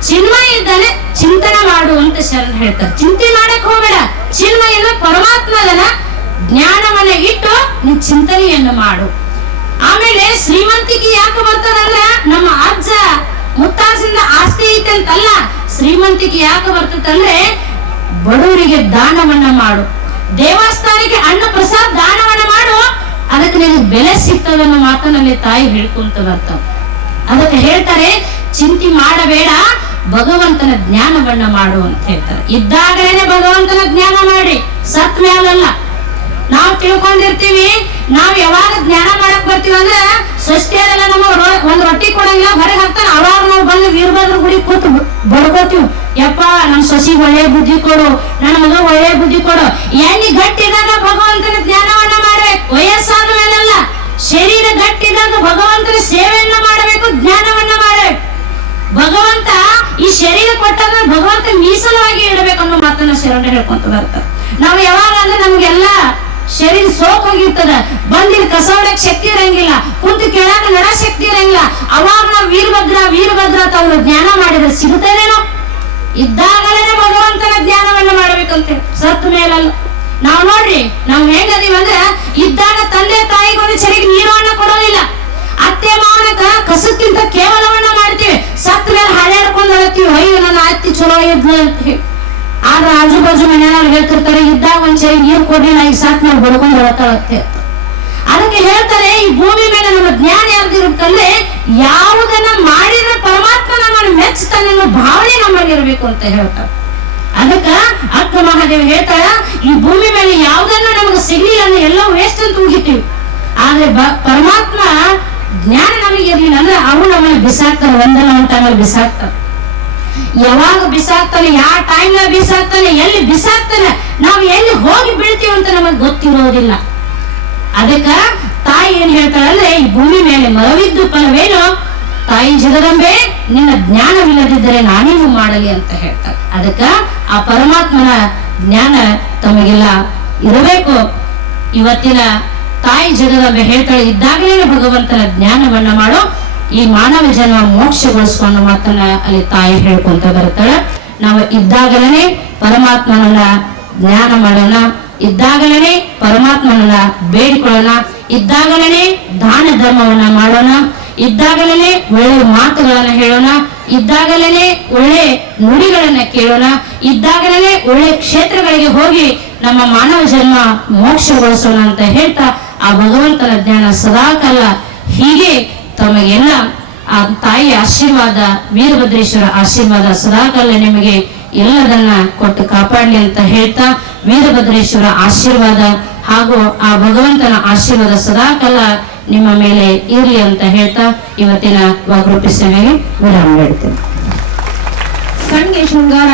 ಚಿನ್ಮಯ ಇದ್ದಾನೆ, ಚಿಂತನೆ ಮಾಡು ಅಂತ ಶರಣ ಹೇಳ್ತಾರೆ. ಚಿಂತೆ ಮಾಡಕ್ ಹೋಗಬೇಡ. ಚಿನ್ಮಯ ಪರಮಾತ್ಮದನ ಜ್ಞಾನವನ್ನ ಇಟ್ಟು ನೀನ್ ಚಿಂತನೆಯನ್ನು ಮಾಡು. ಆಮೇಲೆ ಶ್ರೀಮಂತಿಕೆ ಯಾಕೆ ಬರ್ತದಲ್ಲ ನಮ್ಮ ಅಜ್ಜ ಮುತ್ತಾಸಿಂದ ಆಸ್ತಿ ಐತೆ ಅಂತಲ್ಲ, ಶ್ರೀಮಂತಿಕೆ ಯಾಕೆ ಬರ್ತದಂದ್ರೆ ಬಡವರಿಗೆ ದಾನವನ್ನ ಮಾಡು. ದೇವಸ್ಥಾನಕ್ಕೆ ಅನ್ನ ಪ್ರಸಾದ ದಾನವನ್ನ ಮಾಡು. ಅದಕ್ಕೆ ನಿನಗೆ ಬೆಲೆ ಸಿಗ್ತದನ್ನೋ ಮಾತನಲ್ಲಿ ತಾಯಿ ಹೇಳ್ಕೊಂತ ಬರ್ತಾವ ಅದಕ್ಕೆ ಹೇಳ್ತಾರೆ, ಚಿಂತೆ ಮಾಡಬೇಡ. ಭಗವಂತನ ಜ್ಞಾನವನ್ನ ಮಾಡು ಅಂತ ಹೇಳ್ತಾರೆ. ಇದ್ದಾಗಲೇನೆ ಭಗವಂತನ ಜ್ಞಾನ ಮಾಡಿ. ಸತ್ ಮೇಲಲ್ಲ ನಾವು ತಿಳ್ಕೊಂಡಿರ್ತೀವಿ, ನಾವ್ ಯಾವಾಗ ಜ್ಞಾನ ಮಾಡಕ್ ಬರ್ತೀವಿ ಅಂದ್ರೆ ಸೃಷ್ಟಿಯಲ್ಲ ನಮ್ಮ ಒಂದ್ ರೊಟ್ಟಿ ಕೊಡಂಗಿಲ್ಲ, ಹೊರಗೆ ಹಾಕ್ತಾನೆ, ಅವಾಗ ನಾವು ಬಂದು ವೀರಭದ್ರ ಗುಡಿ ಕೂತು ಬಡ್ಕೋತೀವಿ. ಯಪ್ಪ, ನಮ್ ಸೊಸಿ ಒಳ್ಳೆ ಬುದ್ಧಿ ಕೊಡು ನನ್ನ ಮಗ ಒಳ್ಳೆ ಬುದ್ಧಿ ಕೊಡು. ಎಣ್ಣೆ ಗಟ್ಟಿದಾಗ ಭಗವಂತನ ಜ್ಞಾನವನ್ನ ಮಾಡ್ಬೇಕು ವಯಸ್ಸಾದ ಮೇಲೆಲ್ಲ ಶರೀರ ಗಟ್ಟಿದಾಗ ಭಗವಂತನ ಸೇವೆಯನ್ನ ಮಾಡಬೇಕು ಜ್ಞಾನವನ್ನ ಮಾಡಬೇಕು ಭಗವಂತ ಈ ಶರೀರ ಕೊಟ್ಟಾಗ ಭಗವಂತ ಮೀಸಲಾಗಿ ಇಡಬೇಕು ಅನ್ನೋ ಮಾತನ್ನ ಶರಣ ಹೇಳ್ಕೊಂತ ಬರ್ತಾರೆ ನಾವು ಯಾವಾಗ ಅಂದ್ರೆ ನಮ್ಗೆಲ್ಲ ಶರೀರ ಸೋಕ್ ಹೋಗಿರ್ತದ. ಬಂದಿನ ಕಸ ಹೊಡಕ್ ಶಕ್ತಿ ಇರಂಗಿಲ್ಲ. ಕುಂತು ಕೆಳಗ ನಡ ಶಕ್ತಿ ಇರಂಗಿಲ್ಲ. ಅವಾಗ ನಾವು ವೀರಭದ್ರ ವೀರಭದ್ರ ಅಂತ ಅವ್ರು ಜ್ಞಾನ ಮಾಡಿದ್ರೆ ಸಿಗುತ್ತೇನೇನೋ? ಇದ್ದಾಗಲೇ ಭಗವಂತನ ಜ್ಞಾನವನ್ನ ಮಾಡ್ಬೇಕಂತೆ. ಸತ್ ಮೇಲಲ್ಲ. ನಾವ್ ನೋಡ್ರಿ, ನಾವ್ ಹೆಂಗದೀವಿ ಅಂದ್ರೆ ಇದ್ದಾಗ ತಂದೆ ತಾಯಿಗೆ ಒಂದು ನೀರು ನೀರನ್ನ ಕೊಡೋದಿಲ್ಲ. ಅತ್ತೆ ಮಾವನ ಕಸಕ್ಕಿಂತ ಕೇವಲವನ್ನ ಮಾಡ್ತೀವಿ. ಸತ್ ಮೇಲೆ ಹಳೆಡ್ಕೊಂಡು ಅಳತ್ತೀವಿ ಅಯ್ಯೋ, ನನ್ನ ಅತ್ತಿ ಚಲೋ ಇದ್ಲು ಅಂತ ಆದ್ರ ಆಜು ಬಾಜು ಮನೆಯವ್ರು ಹೇಳ್ತಿರ್ತಾರೆ, ಇದ್ದಾಗ ಒಂದ್ ಚರಿ ನೀರು ನಾ ಈಗ ಸತ್ ಮೇಲೆ ಬಡ್ಕೊಂಡು ಅಳತಾಳತ್ತೆ ಅದಕ್ಕೆ ಹೇಳ್ತಾರೆ, ಈ ಭೂಮಿ ಮೇಲೆ ನಮ್ಮ ಜ್ಞಾನ ಯಾವ್ದಿರುತ್ತಲ್ಲೇ ಯಾವುದನ್ನ ಮಾಡಿದ್ರೆ ಪರಮಾತ್ಮ ನಮ್ಮನ್ನು ಮೆಚ್ಚುತ್ತಾನೆ ಅನ್ನೋ ಭಾವನೆ ನಮ್ಮಲ್ಲಿರ್ಬೇಕು ಅಂತ ಹೇಳ್ತಾರೆ. ಅದಕ್ಕ ಅಕ್ಕ ಮಹಾದೇವ ಹೇಳ್ತಾರ ಈ ಭೂಮಿ ಮೇಲೆ ಯಾವ್ದನ್ನ ನಮ್ಗೆ ಸಿಗ್ಲಿಲ್ಲ ಎಲ್ಲ ವೇಸ್ಟ್ ಅಂತ ಉಗಿತೀವಿ. ಆದ್ರೆ ಪರಮಾತ್ಮ ಜ್ಞಾನ ನಮಗೆ ಇರ್ಲಿಲ್ಲ ಅಂದ್ರೆ ಅವರು ನಮ್ಮನ್ನ ಬಿಸಾಕ್ತಾರೆ, ಒಂದಲ್ಲ ಒಂದು ಟೈಮಲ್ಲಿ ಬಿಸಾಕ್ತಾರೆ. ಯಾವಾಗ ಬಿಸಾಕ್ತಾನೆ, ಯಾವ ಟೈಮ್ ಬಿಸಾಕ್ತಾನೆ, ಎಲ್ಲಿ ಬಿಸಾಕ್ತಾನೆ, ನಾವು ಎಲ್ಲಿ ಹೋಗಿ ಬೀಳ್ತೀವಿ ಅಂತ ನಮಗೆ ಗೊತ್ತಿರೋದಿಲ್ಲ. ಅದಕ್ಕ ತಾಯಿ ಏನ್ ಹೇಳ್ತಾಳೆ ಅಂದ್ರೆ, ಈ ಭೂಮಿ ಮೇಲೆ ಮರವಿದ್ದು ಫಲವೇನು? ತಾಯಿ ಜಗದಂಬೆ, ನಿನ್ನ ಜ್ಞಾನವಿಲ್ಲದಿದ್ದರೆ ನಾನೇನು ಮಾಡಲಿ ಅಂತ ಹೇಳ್ತಾರೆ ಅದಕ್ಕ ಆ ಪರಮಾತ್ಮನ ಜ್ಞಾನ ತಮಗೆಲ್ಲ ಇರಬೇಕು. ಇವತ್ತಿನ ತಾಯಿ ಜಗದಂಬೆ ಹೇಳ್ತಾಳೆ, ಇದ್ದಾಗಲೇ ಭಗವಂತನ ಜ್ಞಾನವನ್ನ ಮಾಡೋ. ಈ ಮಾನವ ಜನ್ಮ ಮೋಕ್ಷಗೊಳಿಸ್ಕೊಂಡು ಮಾತನ್ನ ಅಲ್ಲಿ ತಾಯಿ ಹೇಳ್ಕೊಂತ ಬರ್ತಾಳೆ ನಾವು ಇದ್ದಾಗಲೇ ಪರಮಾತ್ಮನನ್ನ ಜ್ಞಾನ ಮಾಡೋಣ. ಇದ್ದಾಗಲೇ ಪರಮಾತ್ಮನನ್ನ ಬೇಡಿಕೊಳ್ಳೋಣ. ಇದ್ದಾಗಲೇ ದಾನ ಧರ್ಮವನ್ನ ಮಾಡೋಣ. ಇದ್ದಾಗಲೇ ಒಳ್ಳೆ ಮಾತುಗಳನ್ನ ಹೇಳೋಣ. ಇದ್ದಾಗಲೇ ಒಳ್ಳೆ ನುಡಿಗಳನ್ನ ಕೇಳೋಣ. ಇದ್ದಾಗಲೇ ಒಳ್ಳೆ ಕ್ಷೇತ್ರಗಳಿಗೆ ಹೋಗಿ ನಮ್ಮ ಮಾನವ ಜನ್ಮ ಮೋಕ್ಷಗೊಳಿಸೋಣ ಅಂತ ಹೇಳ್ತಾ ಆ ಭಗವಂತನ ಜ್ಞಾನ ಸದಾಕಾಲ ಹೀಗೆ ತಮಗೆಲ್ಲ, ಆ ತಾಯಿ ಆಶೀರ್ವಾದ, ವೀರಭದ್ರೇಶ್ವರ ಆಶೀರ್ವಾದ ಸದಾಕಾಲ ನಿಮಗೆ ಎಲ್ಲದನ್ನ ಕೊಟ್ಟು ಕಾಪಾಡಲಿ ಅಂತ ಹೇಳ್ತಾ, ವೀರಭದ್ರೇಶ್ವರ ಆಶೀರ್ವಾದ ಹಾಗೂ ಆ ಭಗವಂತನ ಆಶೀರ್ವಾದ ಸದಾಕಾಲ ನಿಮ್ಮ ಮೇಲೆ ಇರಲಿ ಅಂತ ಹೇಳ್ತಾ ಇವತ್ತಿನ ವಾಗ್ರೂಪಿ ಸೇವೆಗೆ ವಿರಾಮ ಸಂಗೆ ಶೃಂಗಾರ.